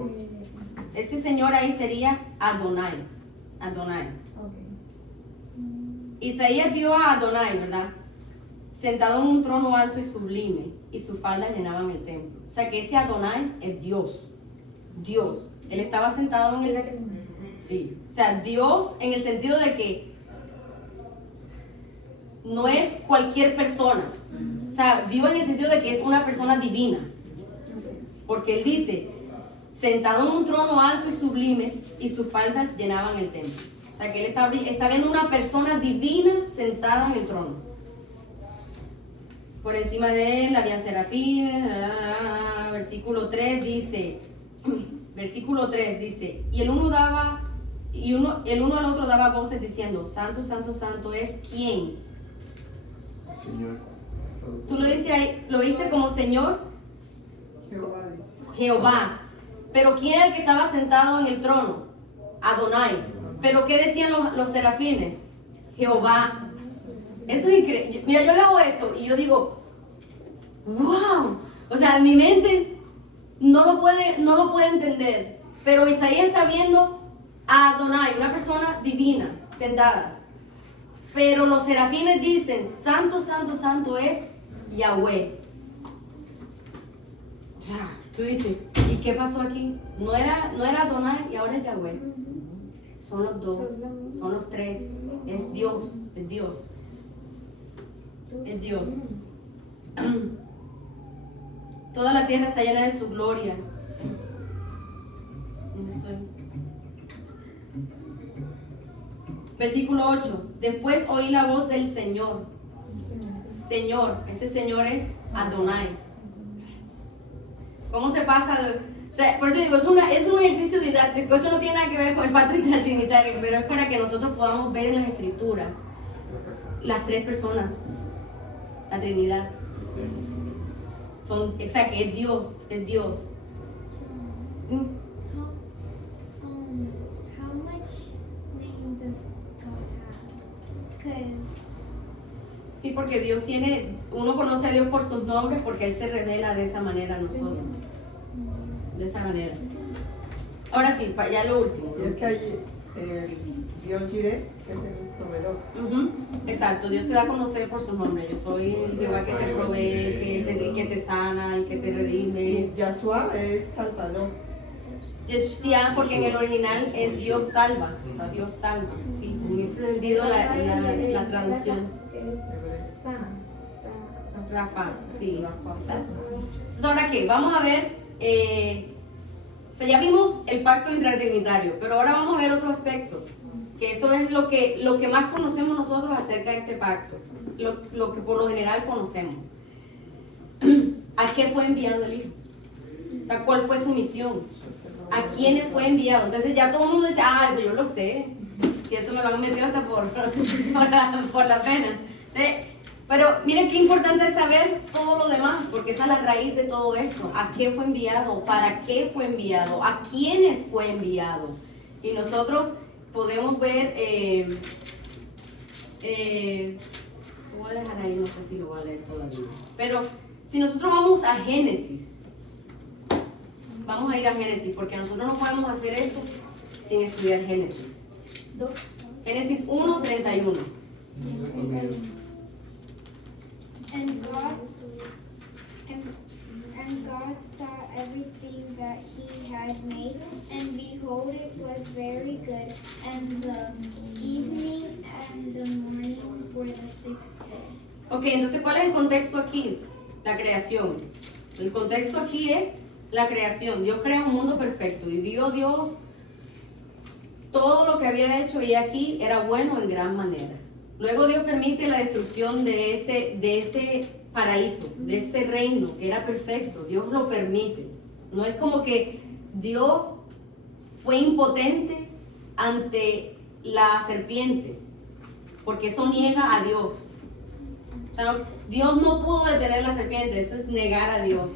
Ese Señor ahí sería Adonai. Adonai. Isaías vio a Adonai, ¿verdad? Sentado en un trono alto y sublime, y sus faldas llenaban el templo. O sea que ese Adonai es Dios. Dios. Él estaba sentado en el... Sí. O sea, Dios en el sentido de que no es cualquier persona. O sea, Dios en el sentido de que es una persona divina. Porque Él dice, sentado en un trono alto y sublime, y sus faldas llenaban el templo. O sea, que Él está viendo una persona divina sentada en el trono. Por encima de Él había serafines. Versículo 3 dice, y el uno al otro daba voces diciendo, Santo, Santo, Santo es ¿quién? Señor. Tú lo dices ahí, lo viste como Señor, Jehová dice. Jehová. Pero ¿quién es el que estaba sentado en el trono? Adonai. Pero ¿qué decían los serafines? Jehová. Eso es increíble. Mira, yo leo eso y yo digo, wow. O sea, mi mente no lo puede entender. Pero Isaías está viendo a Adonai, una persona divina, sentada. Pero los serafines dicen, Santo, Santo, Santo es Yahweh. Ya, tú dices, ¿y qué pasó aquí? No era Adonai y ahora es Yahweh. Son los dos, son los tres. Es Dios, es Dios. Es Dios. Toda la tierra está llena de su gloria. ¿Dónde estoy? Versículo 8. Después oí la voz del Señor. Señor, ese Señor es Adonai. ¿Cómo se pasa de...? O sea, por eso digo, es un ejercicio didáctico. Eso no tiene nada que ver con el pacto intratrinitario, pero es para que nosotros podamos ver en las Escrituras las tres personas, la Trinidad. O sea, que es Dios, es Dios. porque Dios uno conoce a Dios por sus nombres porque Él se revela de esa manera a nosotros. De esa manera. Ahora sí, ya lo último. Y es que allí Dios Jireh es el proveedor. Exacto, Dios se da a conocer por su nombre. Yo soy el Jehová que te provee, el que te sana, el que te redime. Y Yahshua es Salvador. Yeshua, porque en el original es Dios salva. Dios salva, sí. En ese sentido la traducción. Es sana. Rafa, sí. Exacto. Entonces, ¿ahora qué? Vamos a ver, o sea, ya vimos el pacto intratrinitario, pero ahora vamos a ver otro aspecto, que eso es lo que más conocemos nosotros acerca de este pacto, lo que por lo general conocemos. ¿A qué fue enviado el Hijo? O sea, ¿cuál fue su misión? ¿A quiénes fue enviado? Entonces ya todo el mundo dice, eso yo lo sé. Si eso me lo han metido hasta por la pena. Entonces, pero miren qué importante es saber todo lo demás, porque esa es la raíz de todo esto. ¿A qué fue enviado? ¿Para qué fue enviado? ¿A quiénes fue enviado? Y nosotros podemos ver, lo voy a dejar ahí, no sé si lo voy a leer todavía. Pero si nosotros vamos a Génesis, vamos a ir a Génesis, porque nosotros no podemos hacer esto sin estudiar Génesis. Génesis 1:31. And God saw everything that he had made, and behold, it was very good. And the evening and the morning were the sixth day. Ok, entonces, ¿cuál es el contexto aquí? La creación. El contexto aquí es la creación. Dios crea un mundo perfecto y vio Dios todo lo que había hecho y aquí era bueno en gran manera. Luego Dios permite la destrucción de ese paraíso, de ese reino que era perfecto. Dios lo permite. No es como que Dios fue impotente ante la serpiente, porque eso niega a Dios. O sea, Dios no pudo detener la serpiente, eso es negar a Dios.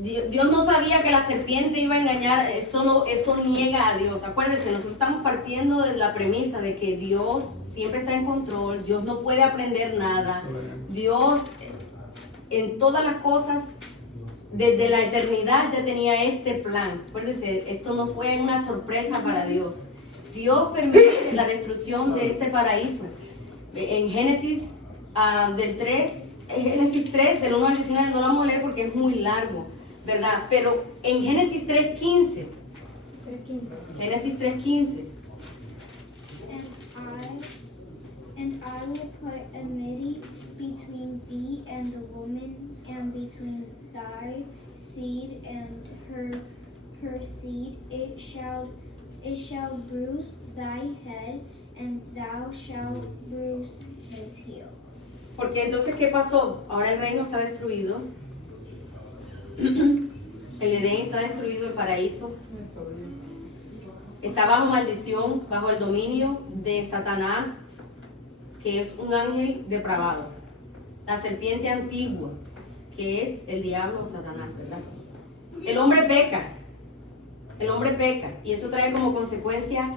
Dios no sabía que la serpiente iba a engañar, eso niega a Dios. Acuérdense, nosotros estamos partiendo de la premisa de que Dios siempre está en control, Dios no puede aprender nada. Dios en todas las cosas, desde la eternidad ya tenía este plan. Acuérdense, esto no fue una sorpresa para Dios. Dios permite la destrucción de este paraíso. En Génesis Génesis 3, del 1 al 19, no lo vamos a leer porque es muy largo, ¿verdad? Pero en Génesis 3:15, Génesis 3:15. And I will put enmity between thee and the woman, and between thy seed and her seed. It shall bruise thy head, and thou shalt bruise his heel. Porque entonces, ¿qué pasó? Ahora el reino está destruido. El Edén está destruido, el paraíso. Está bajo maldición, bajo el dominio de Satanás, que es un ángel depravado. La serpiente antigua, que es el diablo o Satanás, ¿verdad? El hombre peca. Y eso trae como consecuencia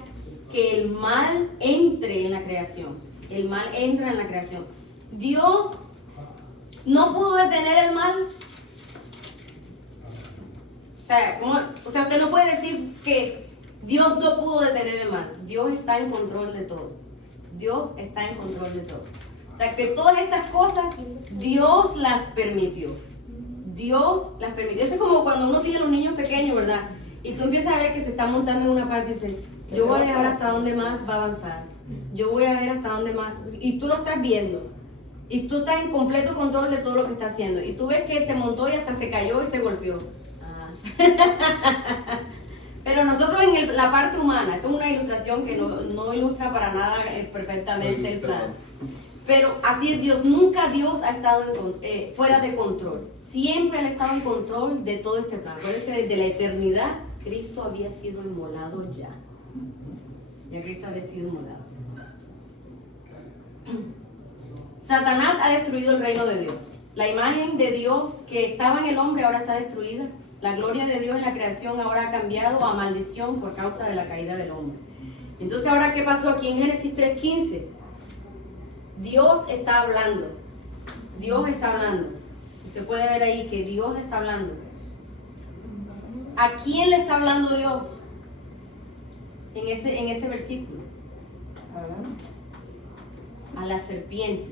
que el mal entre en la creación. El mal entra en la creación. Dios no pudo detener el mal. O sea, usted no puede decir que Dios no pudo detener el mal. Dios está en control de todo. Dios está en control de todo. O sea, que todas estas cosas Dios las permitió. Dios las permitió. Eso es como cuando uno tiene los niños pequeños, ¿verdad? Y tú empiezas a ver que se están montando en una parte y dices, yo voy a dejar hasta dónde más va a avanzar. Yo voy a ver hasta dónde más. Y tú lo estás viendo. Y tú estás en completo control de todo lo que está haciendo. Y tú ves que se montó y hasta se cayó y se golpeó. Pero nosotros en la parte humana, esto es una ilustración que no ilustra para nada perfectamente el plan. Pero así es Dios, nunca Dios ha estado fuera de control. Siempre Él ha estado en control de todo este plan. Acuérdense, desde la eternidad, Cristo había sido inmolado ya. Ya Cristo había sido inmolado. Satanás ha destruido el reino de Dios. La imagen de Dios que estaba en el hombre ahora está destruida. La gloria de Dios en la creación ahora ha cambiado a maldición por causa de la caída del hombre. Entonces, ¿ahora qué pasó aquí en Génesis 3:15? Dios está hablando. Dios está hablando. Usted puede ver ahí que Dios está hablando. ¿A quién le está hablando Dios? En ese versículo. Adán. A la serpiente.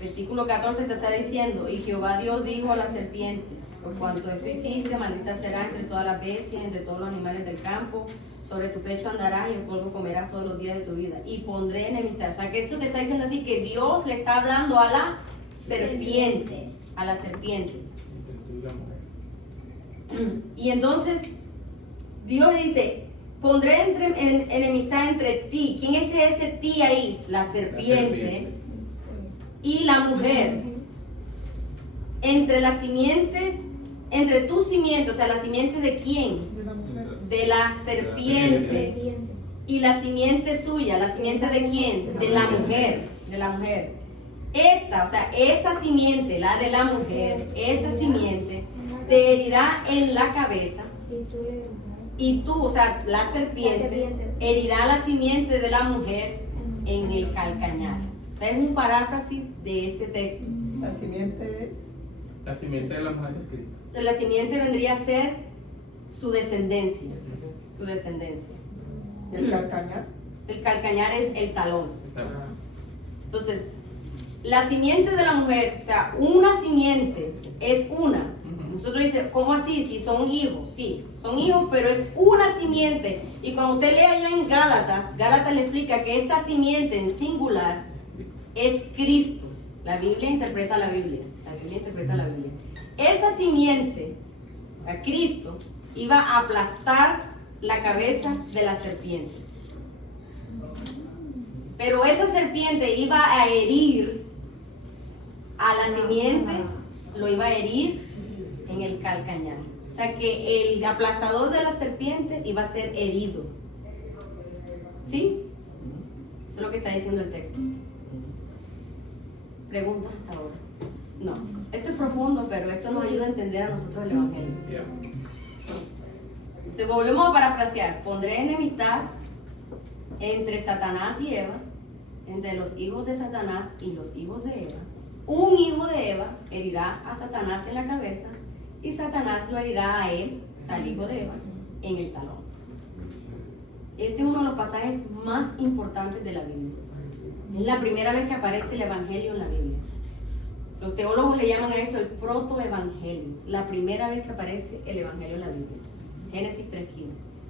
Versículo 14 te está diciendo, y Jehová Dios dijo a la serpiente, por cuanto esto hiciste, maldita será entre todas las bestias, entre todos los animales del campo, sobre tu pecho andarás y el polvo comerás todos los días de tu vida. Y pondré enemistad. O sea, que eso te está diciendo a ti que Dios le está hablando a la serpiente. A la serpiente. Entre tú y la mujer. Y entonces, Dios le dice, pondré enemistad entre ti. ¿Quién es ese ti ahí? La serpiente. Y la mujer. Entre la simiente, entre tu simiente, o sea, la simiente de quién? De la mujer. De la serpiente. Y la simiente suya, la simiente de quién? De la mujer. De la mujer. Esta, o sea, esa simiente, la de la mujer, esa simiente te herirá en la cabeza. Y tú, o sea, la serpiente, herirá la simiente de la mujer en el calcañar. O sea, es un paráfrasis de ese texto. La simiente es. La simiente de la mujer es Cristo. La simiente vendría a ser su descendencia. Su descendencia. ¿Y el calcañar? El calcañar es el talón. Entonces, la simiente de la mujer, o sea, una simiente es una. Nosotros dice, ¿cómo así? Si son hijos, sí, son hijos, pero es una simiente. Y cuando usted lee allá en Gálatas, Gálatas le explica que esa simiente en singular es Cristo. La Biblia interpreta la Biblia. La Biblia interpreta la Biblia. Esa simiente, o sea, Cristo, iba a aplastar la cabeza de la serpiente. Pero esa serpiente iba a herir a la simiente, lo iba a herir en el calcañar. O sea que el aplastador de la serpiente iba a ser herido. ¿Sí? Eso es lo que está diciendo el texto. ¿Preguntas hasta ahora? No. Esto es profundo, pero esto nos ayuda a entender a nosotros el Evangelio. Yeah. Entonces volvemos a parafrasear. Pondré enemistad entre Satanás y Eva, entre los hijos de Satanás y los hijos de Eva. Un hijo de Eva herirá a Satanás en la cabeza y Satanás lo herirá a él, o sea, al hijo de Eva, en el talón. Este es uno de los pasajes más importantes de la Biblia. Es la primera vez que aparece el Evangelio en la Biblia. Los teólogos le llaman a esto el protoevangelio. La primera vez que aparece el Evangelio en la Biblia. Génesis 3.15.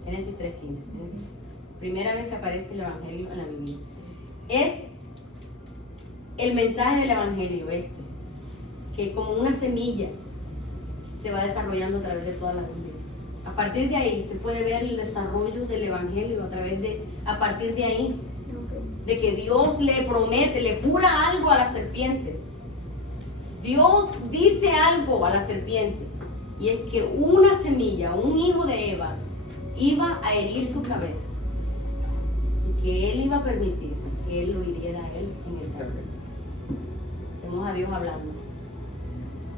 Génesis 3.15. Primera vez que aparece el Evangelio en la Biblia. Es el mensaje del Evangelio que como una semilla se va desarrollando a través de toda la Biblia. A partir de ahí usted puede ver el desarrollo del Evangelio a partir de ahí, de que Dios le promete, le jura algo a la serpiente. Dios dice algo a la serpiente, y es que una semilla, un hijo de Eva, iba a herir su cabeza, y que él iba a permitir que él lo hiriera a él en el talón. Vemos a Dios hablando.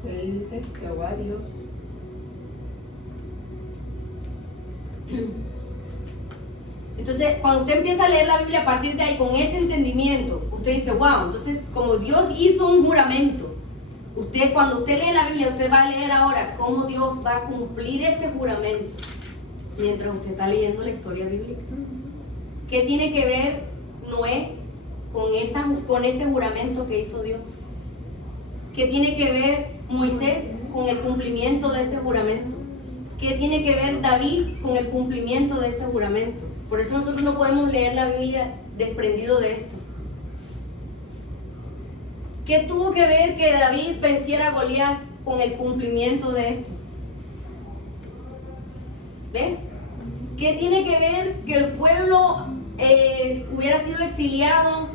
Y ahí dice Jehová Dios. Entonces, cuando usted empieza a leer la Biblia a partir de ahí, con ese entendimiento, usted dice, wow, entonces como Dios hizo un juramento, cuando usted lee la Biblia, usted va a leer ahora cómo Dios va a cumplir ese juramento mientras usted está leyendo la historia bíblica. ¿Qué tiene que ver Noé con ese juramento que hizo Dios? ¿Qué tiene que ver Moisés con el cumplimiento de ese juramento? ¿Qué tiene que ver David con el cumplimiento de ese juramento? Por eso nosotros no podemos leer la Biblia desprendido de esto. ¿Qué tuvo que ver que David venciera a Goliat con el cumplimiento de esto? ¿Ven? ¿Qué tiene que ver que el pueblo hubiera sido exiliado,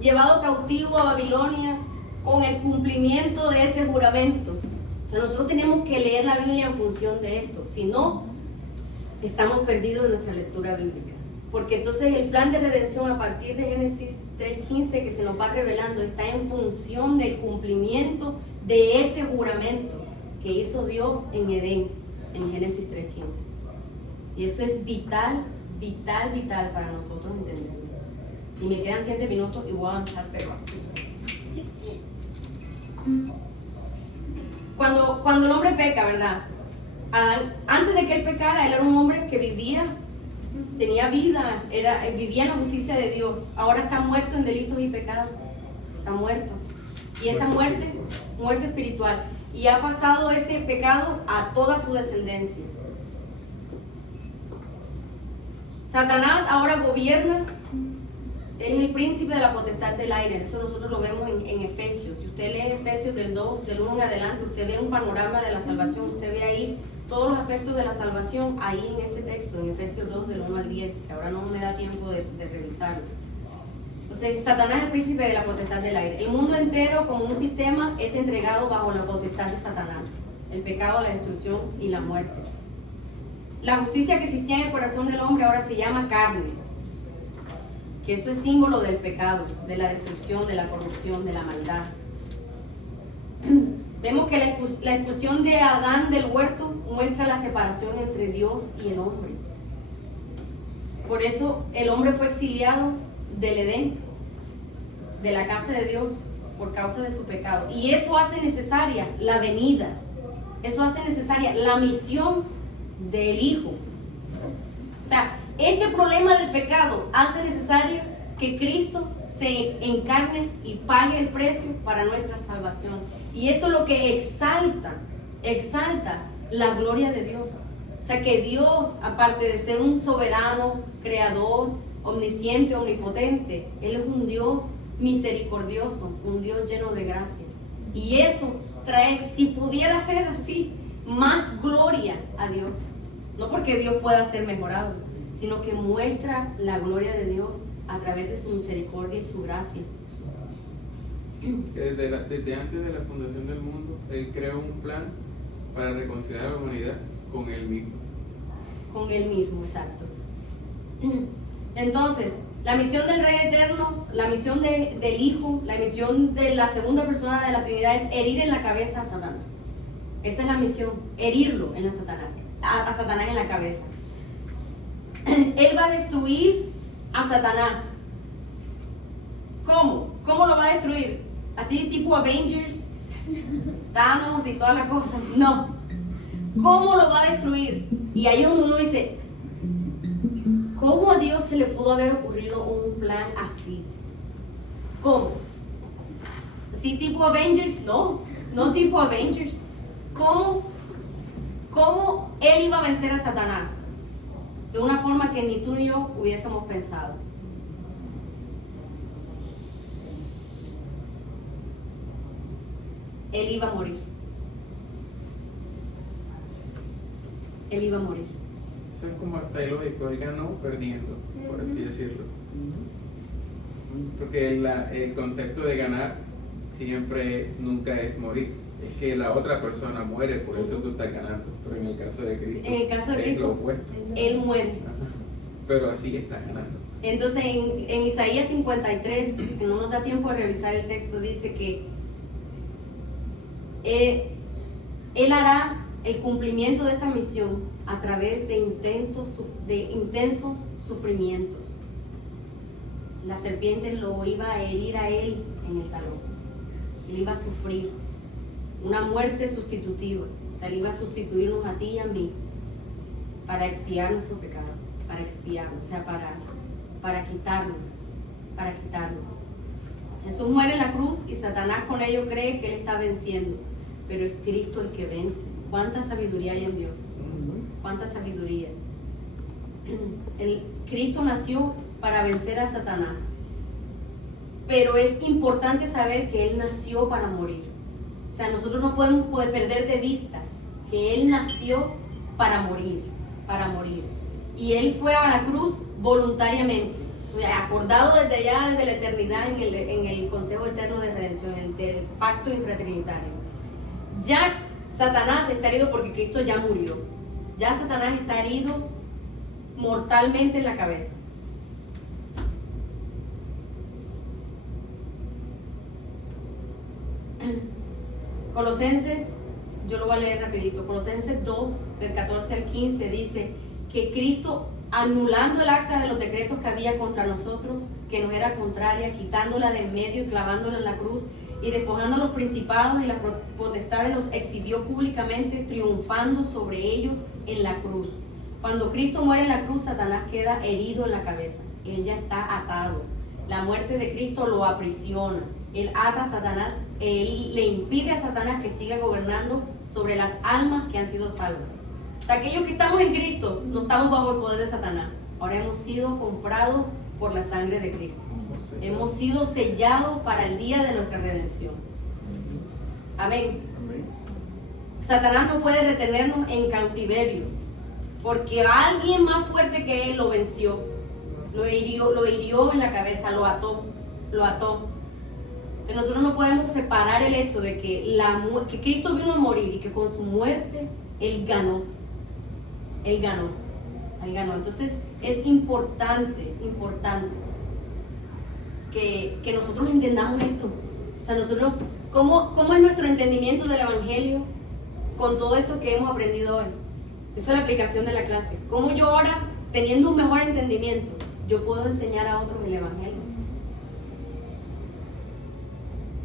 llevado cautivo a Babilonia con el cumplimiento de ese juramento? O sea, nosotros tenemos que leer la Biblia en función de esto, si no, estamos perdidos en nuestra lectura bíblica. Porque entonces el plan de redención a partir de Génesis 3.15 que se nos va revelando está en función del cumplimiento de ese juramento que hizo Dios en Edén, en Génesis 3.15. Y eso es vital vital para nosotros entenderlo. Y me quedan 7 minutos y voy a avanzar, pero así. Cuando el hombre peca, ¿verdad? Antes de que él pecara, él era un hombre que vivía, tenía vida, vivía en la justicia de Dios. Ahora está muerto en delitos y pecados. Está muerto. Y esa muerte espiritual. Y ha pasado ese pecado a toda su descendencia. Satanás ahora gobierna. Él es el príncipe de la potestad del aire. Eso nosotros lo vemos en Efesios. Si usted lee Efesios del 2, del 1 en adelante, usted ve un panorama de la salvación. Usted ve ahí todos los aspectos de la salvación, ahí en ese texto, en Efesios 2, del 1 al 10, que ahora no me da tiempo de revisarlo. Entonces, Satanás es el príncipe de la potestad del aire. El mundo entero, como un sistema, es entregado bajo la potestad de Satanás. El pecado, la destrucción y la muerte. La justicia que existía en el corazón del hombre ahora se llama carne. Que eso es símbolo del pecado, de la destrucción, de la corrupción, de la maldad. Vemos que la expulsión de Adán del huerto muestra la separación entre Dios y el hombre. Por eso el hombre fue exiliado del Edén, de la casa de Dios, por causa de su pecado. Y eso hace necesaria la venida, eso hace necesaria la misión del Hijo. O sea, este problema del pecado hace necesario que Cristo se encarne y pague el precio para nuestra salvación. Y esto es lo que exalta la gloria de Dios. O sea, que Dios, aparte de ser un soberano, creador, omnisciente, omnipotente, Él es un Dios misericordioso, un Dios lleno de gracia. Y eso trae, si pudiera ser así, más gloria a Dios. No porque Dios pueda ser mejorado, sino que muestra la gloria de Dios a través de su misericordia y su gracia. Desde antes de la fundación del mundo, Él creó un plan para reconciliar a la humanidad con Él mismo. Con Él mismo, exacto. Entonces, la misión del Rey Eterno, la misión del Hijo, la misión de la segunda persona de la Trinidad es herir en la cabeza a Satanás. Esa es la misión, herirlo en la a Satanás en la cabeza. Él va a destruir a Satanás. ¿Cómo? ¿Cómo lo va a destruir? ¿Así tipo Avengers? ¿Thanos y toda la cosa? No. ¿Cómo lo va a destruir? Y ahí es donde uno dice, ¿cómo a Dios se le pudo haber ocurrido un plan así? ¿Cómo? ¿Sí tipo Avengers? No, no tipo Avengers. ¿Cómo Él iba a vencer a Satanás? De una forma que ni tú ni yo hubiésemos pensado. Él iba a morir. Él iba a morir. Eso es como hasta ilógico, Él ganó perdiendo, por así decirlo. Porque el concepto de ganar nunca es morir. Es que la otra persona muere, por eso tú estás ganando. Pero en el caso de Cristo, es lo opuesto. Él muere. Pero así está ganando. Entonces en Isaías 53, que no nos da tiempo de revisar el texto, dice que Él hará el cumplimiento de esta misión a través de intensos sufrimientos. La serpiente lo iba a herir a Él en el talón. Él iba a sufrir una muerte sustitutiva. O sea, Él iba a sustituirnos a ti y a mí para expiar nuestro pecado, para expiarlo, o sea, para quitarlo. Jesús muere en la cruz y Satanás con ello cree que Él está venciendo, pero es Cristo el que vence. ¿Cuánta sabiduría hay en Dios? ¿Cuánta sabiduría? Cristo nació para vencer a Satanás, pero es importante saber que Él nació para morir. O sea, nosotros no podemos perder de vista que Él nació para morir. Y Él fue a la cruz voluntariamente, acordado desde allá, desde la eternidad, en el Consejo Eterno de Redención, en el pacto intratrinitario. Ya Satanás está herido porque Cristo ya murió. Ya Satanás está herido mortalmente en la cabeza. Colosenses, yo lo voy a leer rapidito. Colosenses 2, del 14 al 15, dice que Cristo anulando el acta de los decretos que había contra nosotros, que nos era contraria, quitándola de en medio y clavándola en la cruz, y despojando a los principados y las potestades, los exhibió públicamente, triunfando sobre ellos en la cruz. Cuando Cristo muere en la cruz, Satanás queda herido en la cabeza. Él ya está atado. La muerte de Cristo lo aprisiona. Él ata a Satanás, él le impide a Satanás que siga gobernando sobre las almas que han sido salvas. O sea, aquellos que estamos en Cristo no estamos bajo el poder de Satanás. Ahora hemos sido comprados por la sangre de Cristo. Hemos sido sellados para el día de nuestra redención. Amén. Satanás no puede retenernos en cautiverio, porque alguien más fuerte que él lo venció, lo hirió en la cabeza, lo ató. Que nosotros no podemos separar el hecho de que Cristo vino a morir y que con su muerte Él ganó. Entonces es importante que nosotros entendamos esto. O sea, nosotros, ¿cómo es nuestro entendimiento del Evangelio con todo esto que hemos aprendido hoy? Esa es la aplicación de la clase. ¿Cómo yo ahora, teniendo un mejor entendimiento, yo puedo enseñar a otros el Evangelio?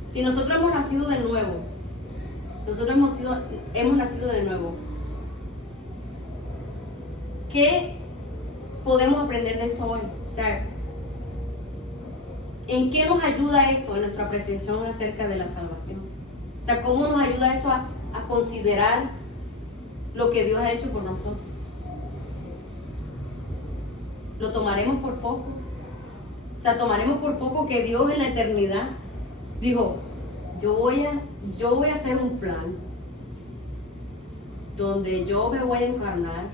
Si nosotros hemos nacido de nuevo, hemos nacido de nuevo, ¿qué podemos aprender de esto hoy? O sea, ¿en qué nos ayuda esto en nuestra apreciación acerca de la salvación? O sea, ¿cómo nos ayuda esto a considerar lo que Dios ha hecho por nosotros? ¿Lo tomaremos por poco? O sea, tomaremos por poco que Dios en la eternidad dijo, yo voy a hacer un plan donde yo me voy a encarnar,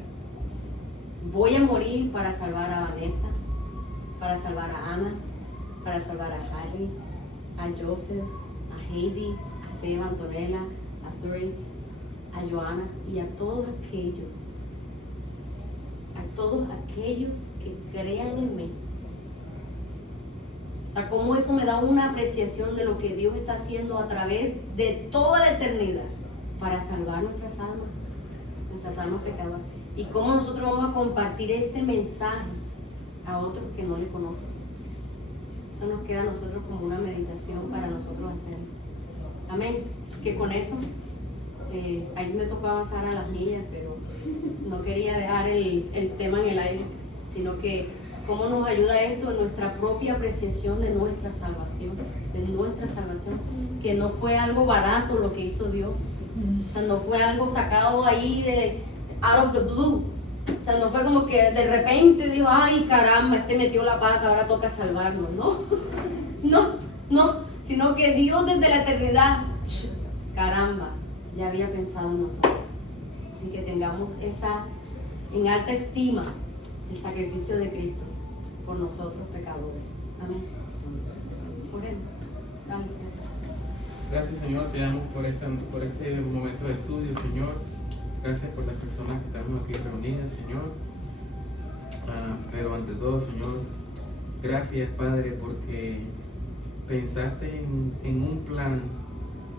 voy a morir para salvar a Vanessa, para salvar a Ana, para salvar a Harry, a Joseph, a Heidi, a Seba, a Antonella, a Suri, a Joana y a todos aquellos que crean en mí. O sea, cómo eso me da una apreciación de lo que Dios está haciendo a través de toda la eternidad para salvar nuestras almas pecadoras. Y cómo nosotros vamos a compartir ese mensaje a otros que no le conocen. Eso nos queda a nosotros como una meditación para nosotros hacer. Amén. Que con eso, ahí me tocó avanzar a las niñas, pero no quería dejar el tema en el aire, sino que cómo nos ayuda esto en nuestra propia apreciación de nuestra salvación, que no fue algo barato lo que hizo Dios. O sea, no fue algo sacado ahí de out of the blue. O sea, no fue como que de repente dijo, ay caramba, metió la pata, ahora toca salvarnos. No, sino que Dios desde la eternidad, caramba, ya había pensado en nosotros. Así que tengamos en alta estima el sacrificio de Cristo por nosotros pecadores. Amén. Oremos. Gracias, Señor, te damos por este momento de estudio, Señor. Gracias por las personas que estamos aquí reunidas, Señor. Pero ante todo, Señor, gracias, Padre, porque pensaste en un plan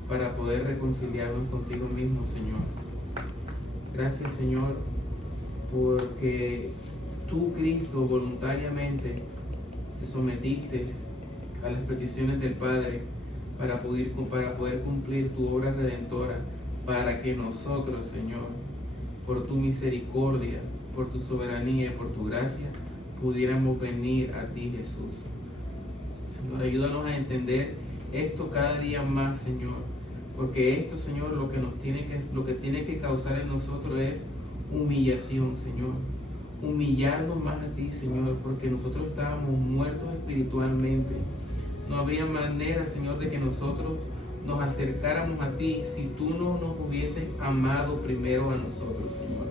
para poder reconciliarnos contigo mismo, Señor. Gracias, Señor, porque tú, Cristo, voluntariamente te sometiste a las peticiones del Padre para poder cumplir tu obra redentora, para que nosotros, Señor, por tu misericordia, por tu soberanía y por tu gracia, pudiéramos venir a ti, Jesús. Señor, ayúdanos a entender esto cada día más, Señor, porque esto, Señor, lo que tiene que causar en nosotros es humillación, Señor. Humillarnos más a ti, Señor, porque nosotros estábamos muertos espiritualmente. No habría manera, Señor, de que nosotros nos acercáramos a ti si tú no nos hubieses amado primero a nosotros, Señor.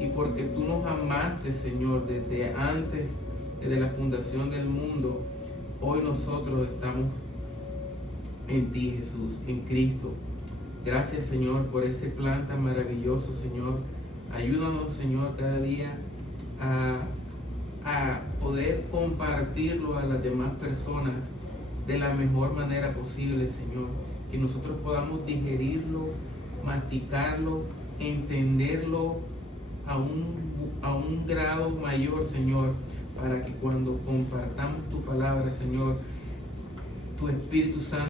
Y porque tú nos amaste, Señor, desde antes, desde la fundación del mundo, hoy nosotros estamos en ti, Jesús, en Cristo. Gracias, Señor, por ese plan tan maravilloso, Señor. Ayúdanos, Señor, cada día a poder compartirlo a las demás personas de la mejor manera posible, Señor. Que nosotros podamos digerirlo, masticarlo, entenderlo a un grado mayor, Señor, para que cuando compartamos tu palabra, Señor, tu Espíritu Santo